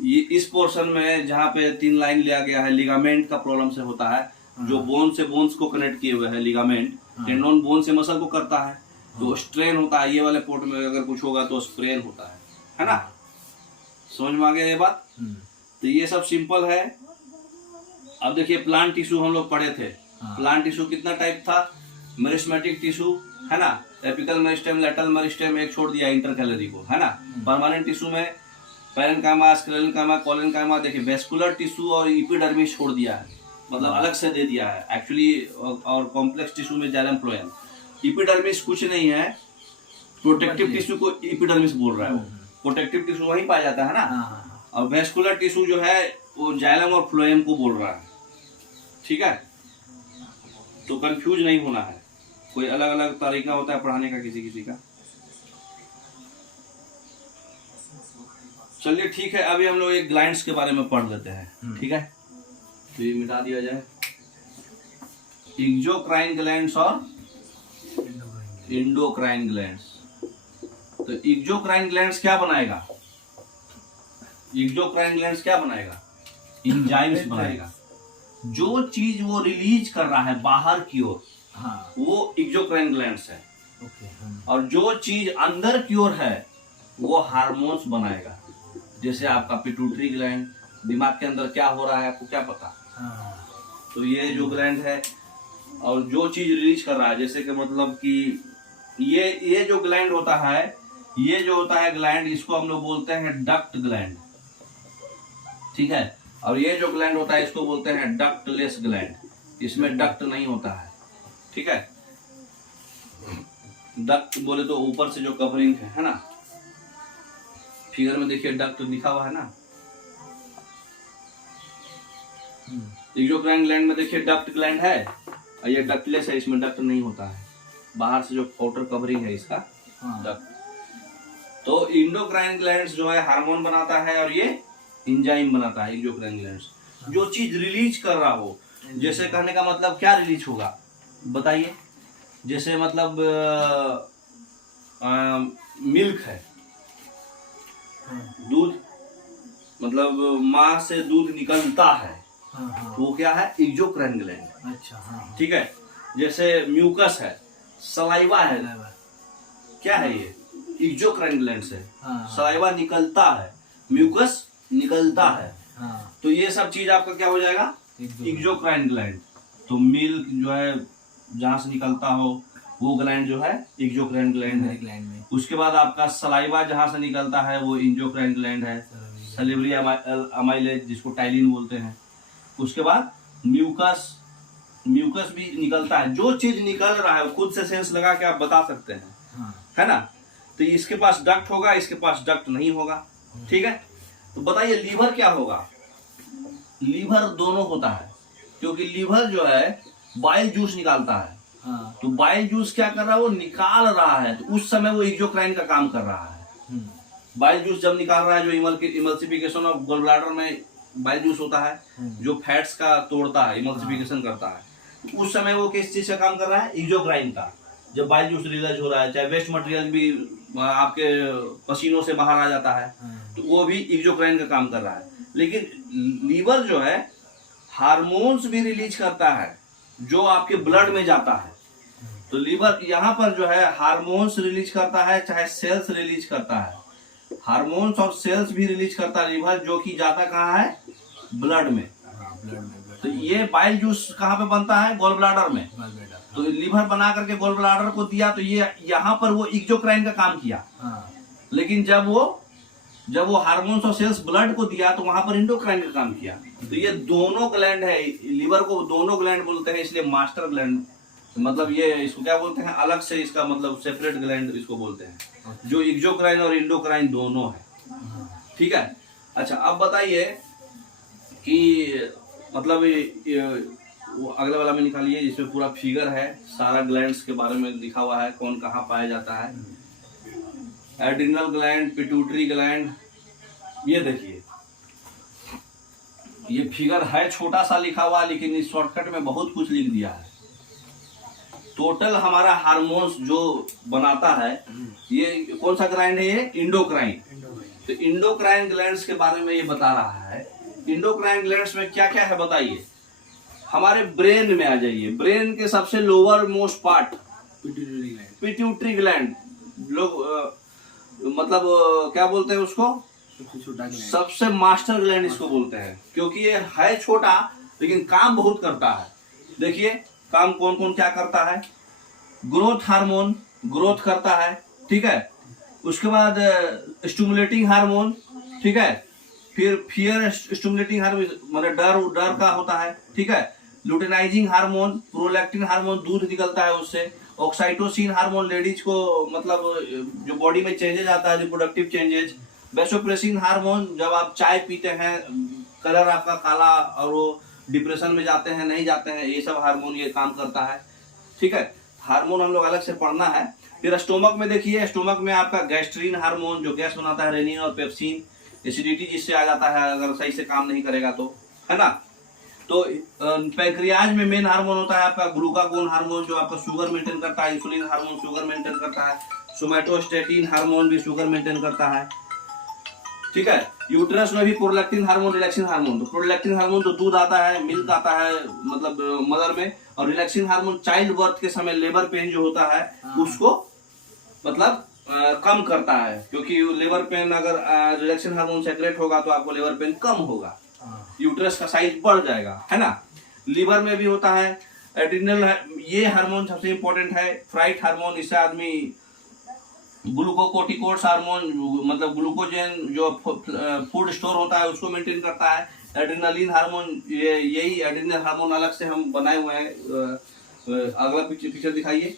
ये इस पोर्शन में जहाँ पे 3 लाइन लिया गया है, लिगामेंट का प्रॉब्लम से होता है। जो बोन से बोन्स को कनेक्ट किए हुए है लिगामेंट, टेंडोन बोन से मसल को करता है, तो स्ट्रेन होता है। ये वाले पोर्ट में अगर कुछ होगा तो स्प्रेन होता है। है ना? समझ में आ गया ये बात? तो ये सब सिंपल है। अब देखिए प्लांट टिश्यू हम लोग पढ़े थे। प्लांट टिश्यू कितना टाइप था? मेरिस्टेमेटिक टिश्यू, है ना? एपिकल मेरिस्टेम, लेटरल मेरिस्टेम, एक छोड़ दिया इंटरकैलरी को, है ना? परमानेंट टिश्यू में पैरेन्काइमा, स्क्लेरेन्काइमा, कोलेन्काइमा, देखिए वेस्कुलर टिश्यू और एपिडर्मिस छोड़ दिया है, मतलब अलग से दे दिया है एक्चुअली। और कॉम्प्लेक्स टिश्यू में जाइलम फ्लोएम। एपिडर्मिस कुछ नहीं है, प्रोटेक्टिव टिश्यू को एपिडर्मिस बोल रहा है वो। प्रोटेक्टिव टिश्यू वहीं पाया जाता है ना। और वेस्कुलर टिश्यू जो है वो जाइलम और फ्लोएम को बोल रहा है, ठीक है? तो कंफ्यूज नहीं होना है, कोई अलग अलग तरीका होता है पढ़ाने का किसी किसी का। चलिए ठीक है, अभी हम लोग एक ग्लैंड्स के बारे में पढ़ लेते हैं, ठीक है? तो ये मिटा दिया जाए, एक्सोक्राइन ग्लैंड्स और एंडोक्राइन ग्लैंड्स। तो एक्सोक्राइन ग्लैंड्स क्या बनाएगा? एक्सोक्राइन ग्लैंड्स क्या बनाएगा? एंजाइम्स बनाएगा। जो चीज वो रिलीज कर रहा है बाहर की ओर, वो एक्सोक्राइन ग्लैंड्स है। और जो चीज अंदर की ओर है वो हार्मोन्स बनाएगा। जैसे आपका पिट्यूटरी ग्लैंड, दिमाग के अंदर क्या हो रहा है आपको क्या पता? तो ये जो ग्लैंड है और जो चीज रिलीज कर रहा है, जैसे कि मतलब कि ये जो ग्लैंड होता है, ये जो होता है ग्लैंड, इसको हम लोग बोलते हैं डक्ट ग्लैंड, ठीक है? और ये जो ग्लैंड होता है इसको बोलते हैं डक्टलेस ग्लैंड। इसमें डक्ट नहीं होता है, ठीक है? डक्ट बोले तो ऊपर से जो कवरिंग है ना? फिगर में देखिए डक्ट लिखा हुआ है ना। एक्सोक्राइन ग्लैंड में देखिए डक्ट ग्लैंड है और ये डक्टलेस है, इसमें डक्ट नहीं होता है। बाहर से जो आउटर कवरिंग है इसका डक्ट। तो एंडोक्राइन ग्लैंड्स जो है हार्मोन बनाता है और ये एंजाइम बनाता है। एक्सोक्राइन ग्लैंड्स जो चीज रिलीज कर रहा हो, जैसे कहने का मतलब क्या रिलीज होगा बताइए? जैसे मतलब मिल्क है, दूध, मतलब माँ से दूध निकलता है, तो वो क्या है? Exocrine gland. अच्छा, ठीक है? जैसे म्यूकस है, सलाइवा है, क्या है ये? एक्सोक्राइन ग्लैंड से सलाइवा निकलता है, म्यूकस निकलता है। तो ये सब चीज आपका क्या हो जाएगा? Exocrine gland. तो मिल्क जो है जहां से निकलता हो वो ग्लैंड जो है एक्सोक्राइन ग्लैंड है। उसके बाद आपका सलाइवा जहां से निकलता है वो एंडोक्राइन ग्लैंड है, सलिवरी अमाइलेज जिसको टाइलिन बोलते हैं। उसके बाद म्यूकस भी निकलता है। जो चीज निकल रहा है खुद से सेंस लगा के आप बता सकते हैं, है ना? तो इसके पास डक्ट होगा, इसके पास डक्ट नहीं होगा, ठीक है? तो बताइए लीवर क्या होगा? लीवर दोनों होता है, क्योंकि लीवर जो है बाइल जूस निकालता है। तो बाइल जूस क्या कर रहा है? वो निकाल रहा है, तो उस समय वो एक्सोक्राइन का काम कर रहा है। बाइल जूस जब निकाल रहा है, जो इमल्सिफिकेशन ऑफ गॉल ब्लैडर में बाइल जूस होता है, जो फैट्स का तोड़ता है, इमल्सिफिकेशन करता है, तो उस समय वो किस चीज का काम कर रहा है? एक्सोक्राइन का। जब बाइल जूस रिलीज हो रहा है, चाहे वेस्ट मटेरियल भी आपके पसीनों से बाहर आ जाता है, तो वो भी एक्सोक्राइन का काम कर रहा है। लेकिन लीवर जो है हार्मोन्स भी रिलीज करता है जो आपके ब्लड में जाता है। तो लीवर यहाँ पर जो है हार्मोन्स रिलीज करता है, चाहे सेल्स रिलीज करता है। हार्मोन्स और सेल्स भी रिलीज करता है लीवर, जो कि जाता कहाँ है? ब्लड में। तो ये बाइल जूस कहाँ पे बनता है? गॉल ब्लैडर में। तो लीवर बना करके गॉल ब्लैडर को दिया, तो ये यहाँ पर वो एक्सोक्राइन का काम किया। लेकिन जब वो हार्मोन्स और सेल्स ब्लड को दिया, तो वहां पर एंडोक्राइन का काम किया। तो ये दोनों ग्लैंड है, लीवर को दोनों ग्लैंड बोलते हैं, इसलिए मास्टर ग्लैंड, मतलब ये इसको क्या बोलते हैं? अलग से इसका मतलब सेपरेट ग्लैंड इसको बोलते हैं, जो एक्सोक्राइन और एंडोक्राइन दोनों है, ठीक है? अच्छा, अब बताइए कि मतलब वो अगला वाला में निकालिए, जिसमें पूरा फिगर है, सारा ग्लैंड्स के बारे में लिखा हुआ है, कौन कहाँ पाया जाता है। एड्रिनल ग्लैंड, पिट्यूटरी ग्लैंड, ये देखिए ये फिगर है, छोटा सा लिखा हुआ, लेकिन इस शॉर्टकट में बहुत कुछ लिख दिया है। टोटल हमारा हार्मोन्स जो बनाता है, ये कौन सा ग्लैंड है? ये इंडोक्राइन। तो इंडोक्राइन ग्लैंड्स के बारे में ये बता रहा है। इंडोक्राइन ग्लैंड्स में क्या क्या है बताइए? हमारे ब्रेन में आ जाइए। ब्रेन के सबसे lower most part pituitary gland. लोग मतलब क्या बोलते हैं उसको, सबसे छोटा ग्लैंड। सबसे मास्टर ग्लैंड इसको बोलते हैं, क्योंकि ये है छोटा लेकिन काम बहुत करता है। देखिए काम कौन कौन क्या करता है। ग्रोथ हार्मोन ग्रोथ करता है, ठीक है। उसके बाद स्टिमुलेटिंग हार्मोन, ठीक है। फिर फियर स्टिमुलेटिंग हार्मोन मतलब डर का होता है, ठीक है। लुटेनाइजिंग हार्मोन, प्रोलैक्टिन हार्मोन दूध निकलता है उससे। ऑक्साइटोसिन हार्मोन लेडीज को मतलब जो बॉडी में चेंजेज आता है, रिप्रोडक्टिव चेंजेज। वेसोप्रेसिन हार्मोन, जब आप चाय पीते हैं कलर आपका काला और वो डिप्रेशन में जाते हैं, नहीं जाते हैं, ये सब हार्मोन ये काम करता है, ठीक है। हार्मोन हम लोग अलग से पढ़ना है। फिर स्टोमक में देखिए, स्टोमक में आपका गैस्ट्रीन हार्मोन जो गैस बनाता है, रेनिन और पेप्सिन, एसिडिटी जिससे आ जाता है अगर सही से काम नहीं करेगा तो, है ना। तो पैंक्रियाज में मेन हार्मोन होता है आपका ग्लूकागोन हार्मोन जो आपका शुगर मेंटेन करता है, इंसुलिन हार्मोन शुगर मेंटेन करता है, सोमैटोस्टेटिन हार्मोन भी शुगर मेंटेन करता है, ठीक है। यूट्रस में भी प्रोलैक्टिन हार्मोन, रिलैक्सिन हार्मोन। तो प्रोलैक्टिन हार्मोन तो दूध आता है, मिल्क आता है मतलब मदर में, और रिलैक्सिन हार्मोन चाइल्ड बर्थ के समय लेबर पेन जो होता है उसको मतलब कम करता है, क्योंकि लेबर पेन अगर रिलैक्सिन हार्मोन सेक्रेट होगा तो आपको लेबर पेन कम होगा, यूट्रस का साइज बढ़ जाएगा, है ना। लीवर में भी होता है एड्रिनल, ये हार्मोन सबसे इंपॉर्टेंट है। फ्राइट हार्मोन, इससे आदमी ग्लूकोकोर्टिकोइड्स हार्मोन मतलब ग्लूकोजन जो फूड स्टोर होता है उसको मेंटेन करता है। एड्रेनालिन हार्मोन, यही एड्रेनल हार्मोन अलग से हम बनाए हुए हैं। अगला पिक्चर दिखाइए,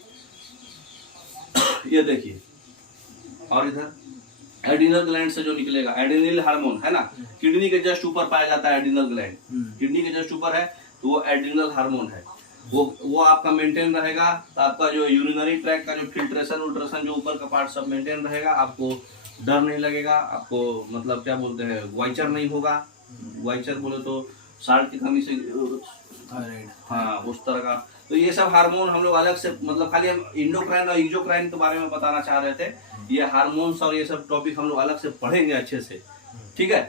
ये देखिए, और इधर एड्रिनल ग्लैंड से जो निकलेगा एड्रिनल हार्मोन, है ना। किडनी के जस्ट ऊपर पाया जाता है एड्रिनल ग्लैंड, किडनी के जस्ट ऊपर है तो वो एड्रिनल हार्मोन है। वो आपका मेंटेन रहेगा, तो आपका जो यूरिनरी ट्रैक का जो फिल्ट्रेशन उल्ट्रेशन जो ऊपर का पार्ट सब मेंटेन रहेगा, आपको डर नहीं लगेगा, आपको मतलब क्या बोलते हैं ग्वाइचर नहीं होगा। ग्वाइचर बोले तो साल्ट की कमी से, हाँ उस तरह का। तो ये सब हार्मोन हम लोग अलग से मतलब खाली हम इंडोक्राइन और एक्सोक्राइन के बारे में बताना चाह रहे थे। ये हार्मोन्स और ये सब टॉपिक हम लोग अलग से पढ़ेंगे अच्छे से, ठीक है।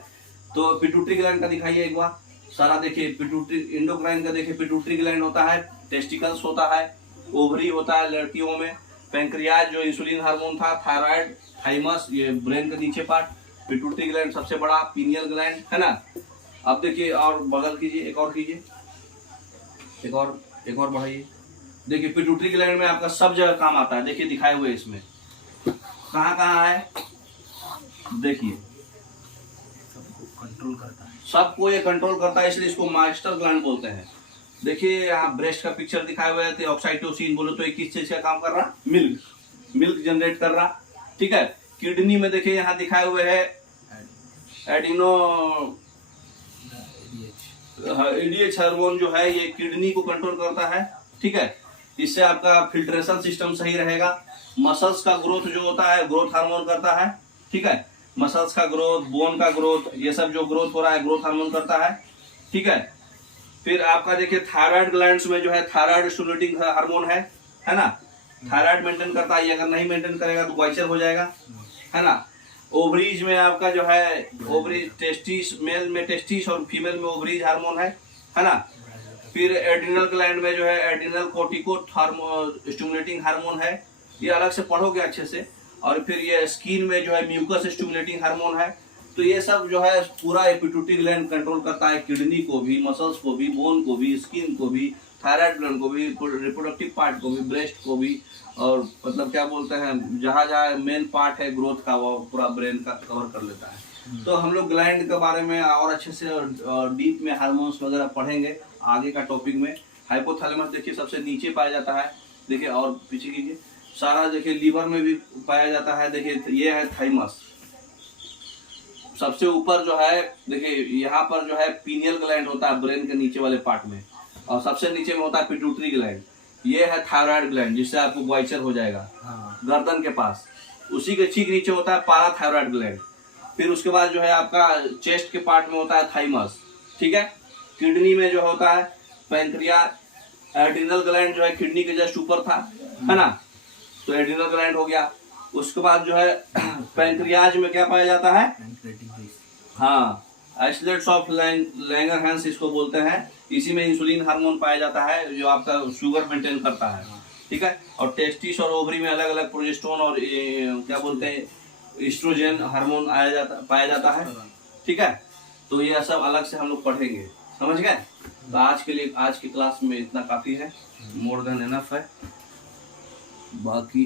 तो पिट्यूटरी ग्लैंड का दिखाइए एक बार सारा, देखिए पिट्यूटरी, इंडोक्राइन का देखिए पिट्यूटरी ग्लैंड होता है, टेस्टिकल्स होता है, ओवरी होता है लड़कियों में, पैंक्रियाज जो इंसुलिन हार्मोन था, थायराइड, थाइमस ये ब्रेन के नीचे पार्ट, पिट्यूटरी ग्लैंड सबसे बड़ा, पीनियल ग्लैंड, है ना। अब देखिए और बगल कीजिए, एक और कीजिए, एक और बढ़ाइए। देखिए पिट्यूटरी ग्लैंड में आपका सब जगह काम आता है, देखिए दिखाए हुए इसमें कहाँ कहाँ है, देखिए कंट्रोल करता है, सबको ये कंट्रोल करता है, इसलिए इसको मास्टर ग्लैंड बोलते हैं। देखिए यहाँ ब्रेस्ट का पिक्चर दिखाए हुए थे, ऑक्साइटोसिन बोलो तो ये किस चीज का काम कर रहा, मिल्क जनरेट कर रहा, ठीक है। किडनी में देखिए यहाँ दिखाए हुए है एडिनो एडीएच हार्मोन जो है ये किडनी को कंट्रोल करता है, ठीक है। इससे आपका फिल्ट्रेशन सिस्टम सही रहेगा। मसल्स का ग्रोथ जो होता है ग्रोथ हार्मोन करता है, ठीक है। मसल्स का ग्रोथ, बोन का ग्रोथ, ये सब जो ग्रोथ हो रहा है ग्रोथ हार्मोन करता है, ठीक है। फिर आपका देखिए थायराइड ग्लैंड्स में जो है थायराइड स्टिमुलेटिंग हार्मोन है ना, थायराइड मेंटेन करता है, अगर नहीं मेंटेन करेगा तो ग्वाइचर हो जाएगा, है ना। ओवरीज में आपका जो है ओवरीज, टेस्टिस मेल में टेस्टिस और फीमेल में ओवरीज हार्मोन है ना। फिर एड्रिनल ग्लैंड में जो है adrenal corticoid hormone stimulating hormone है, ये अलग से पढ़ोगे अच्छे से। और फिर ये स्किन में जो है म्यूकस स्टिमुलेटिंग हार्मोन है। तो ये सब जो है पूरा पिट्यूटरी ग्लैंड कंट्रोल करता है, किडनी को भी, मसल्स को भी, बोन को भी, स्किन को भी, थायराइड ग्लैंड को भी, रिप्रोडक्टिव पार्ट को भी, ब्रेस्ट को भी, और मतलब क्या बोलते हैं जहाँ जहाँ मेन पार्ट है ग्रोथ का वो पूरा ब्रेन का कवर कर लेता है। तो हम लोग ग्लैंड के बारे में और अच्छे से डीप में हार्मोन्स वगैरह पढ़ेंगे आगे का टॉपिक में। हाइपोथैलेमस देखिए सबसे नीचे पाया जाता है, देखिए और पीछे कीजिए सारा, देखिए लीवर में भी पाया जाता है, देखिए ये है थाइमस। सबसे ऊपर जो है देखिए यहाँ पर जो है पीनियल ग्लैंड होता है ब्रेन के नीचे वाले पार्ट में, और सबसे नीचे में होता है पिट्यूटरी ग्लैंड। ये है थायराइड ग्लैंड जिससे आपको ग्वाइचर हो जाएगा, गर्दन के पास। उसी के ठीक नीचे होता है पाराथायराइड ग्लैंड। फिर उसके बाद जो है आपका चेस्ट के पार्ट में होता है थाइमस, ठीक है। किडनी में जो होता है पैंक्रियाज, एड्रिनल ग्लैंड जो है किडनी के जस्ट ऊपर था, है ना, तो एड्रिनल ग्लैंड हो गया। उसके बाद जो है पैंक्रियाज में क्या पाया जाता है, हाँ आइसोलेट्स ऑफ लैंगरहैंस इसको बोलते हैं। इसी में इंसुलिन हार्मोन पाया जाता है जो आपका शुगर मेंटेन करता है, ठीक है। और टेस्टिस और ओवरी में अलग अलग प्रोजेस्टेरोन और क्या बोलते हैं एस्ट्रोजन हार्मोन पाया जाता है। ठीक है, तो ये सब अलग से हम लोग पढ़ेंगे, समझ गए। तो आज के लिए, आज की क्लास में इतना काफी है, मोर देन एनफ है। बाकी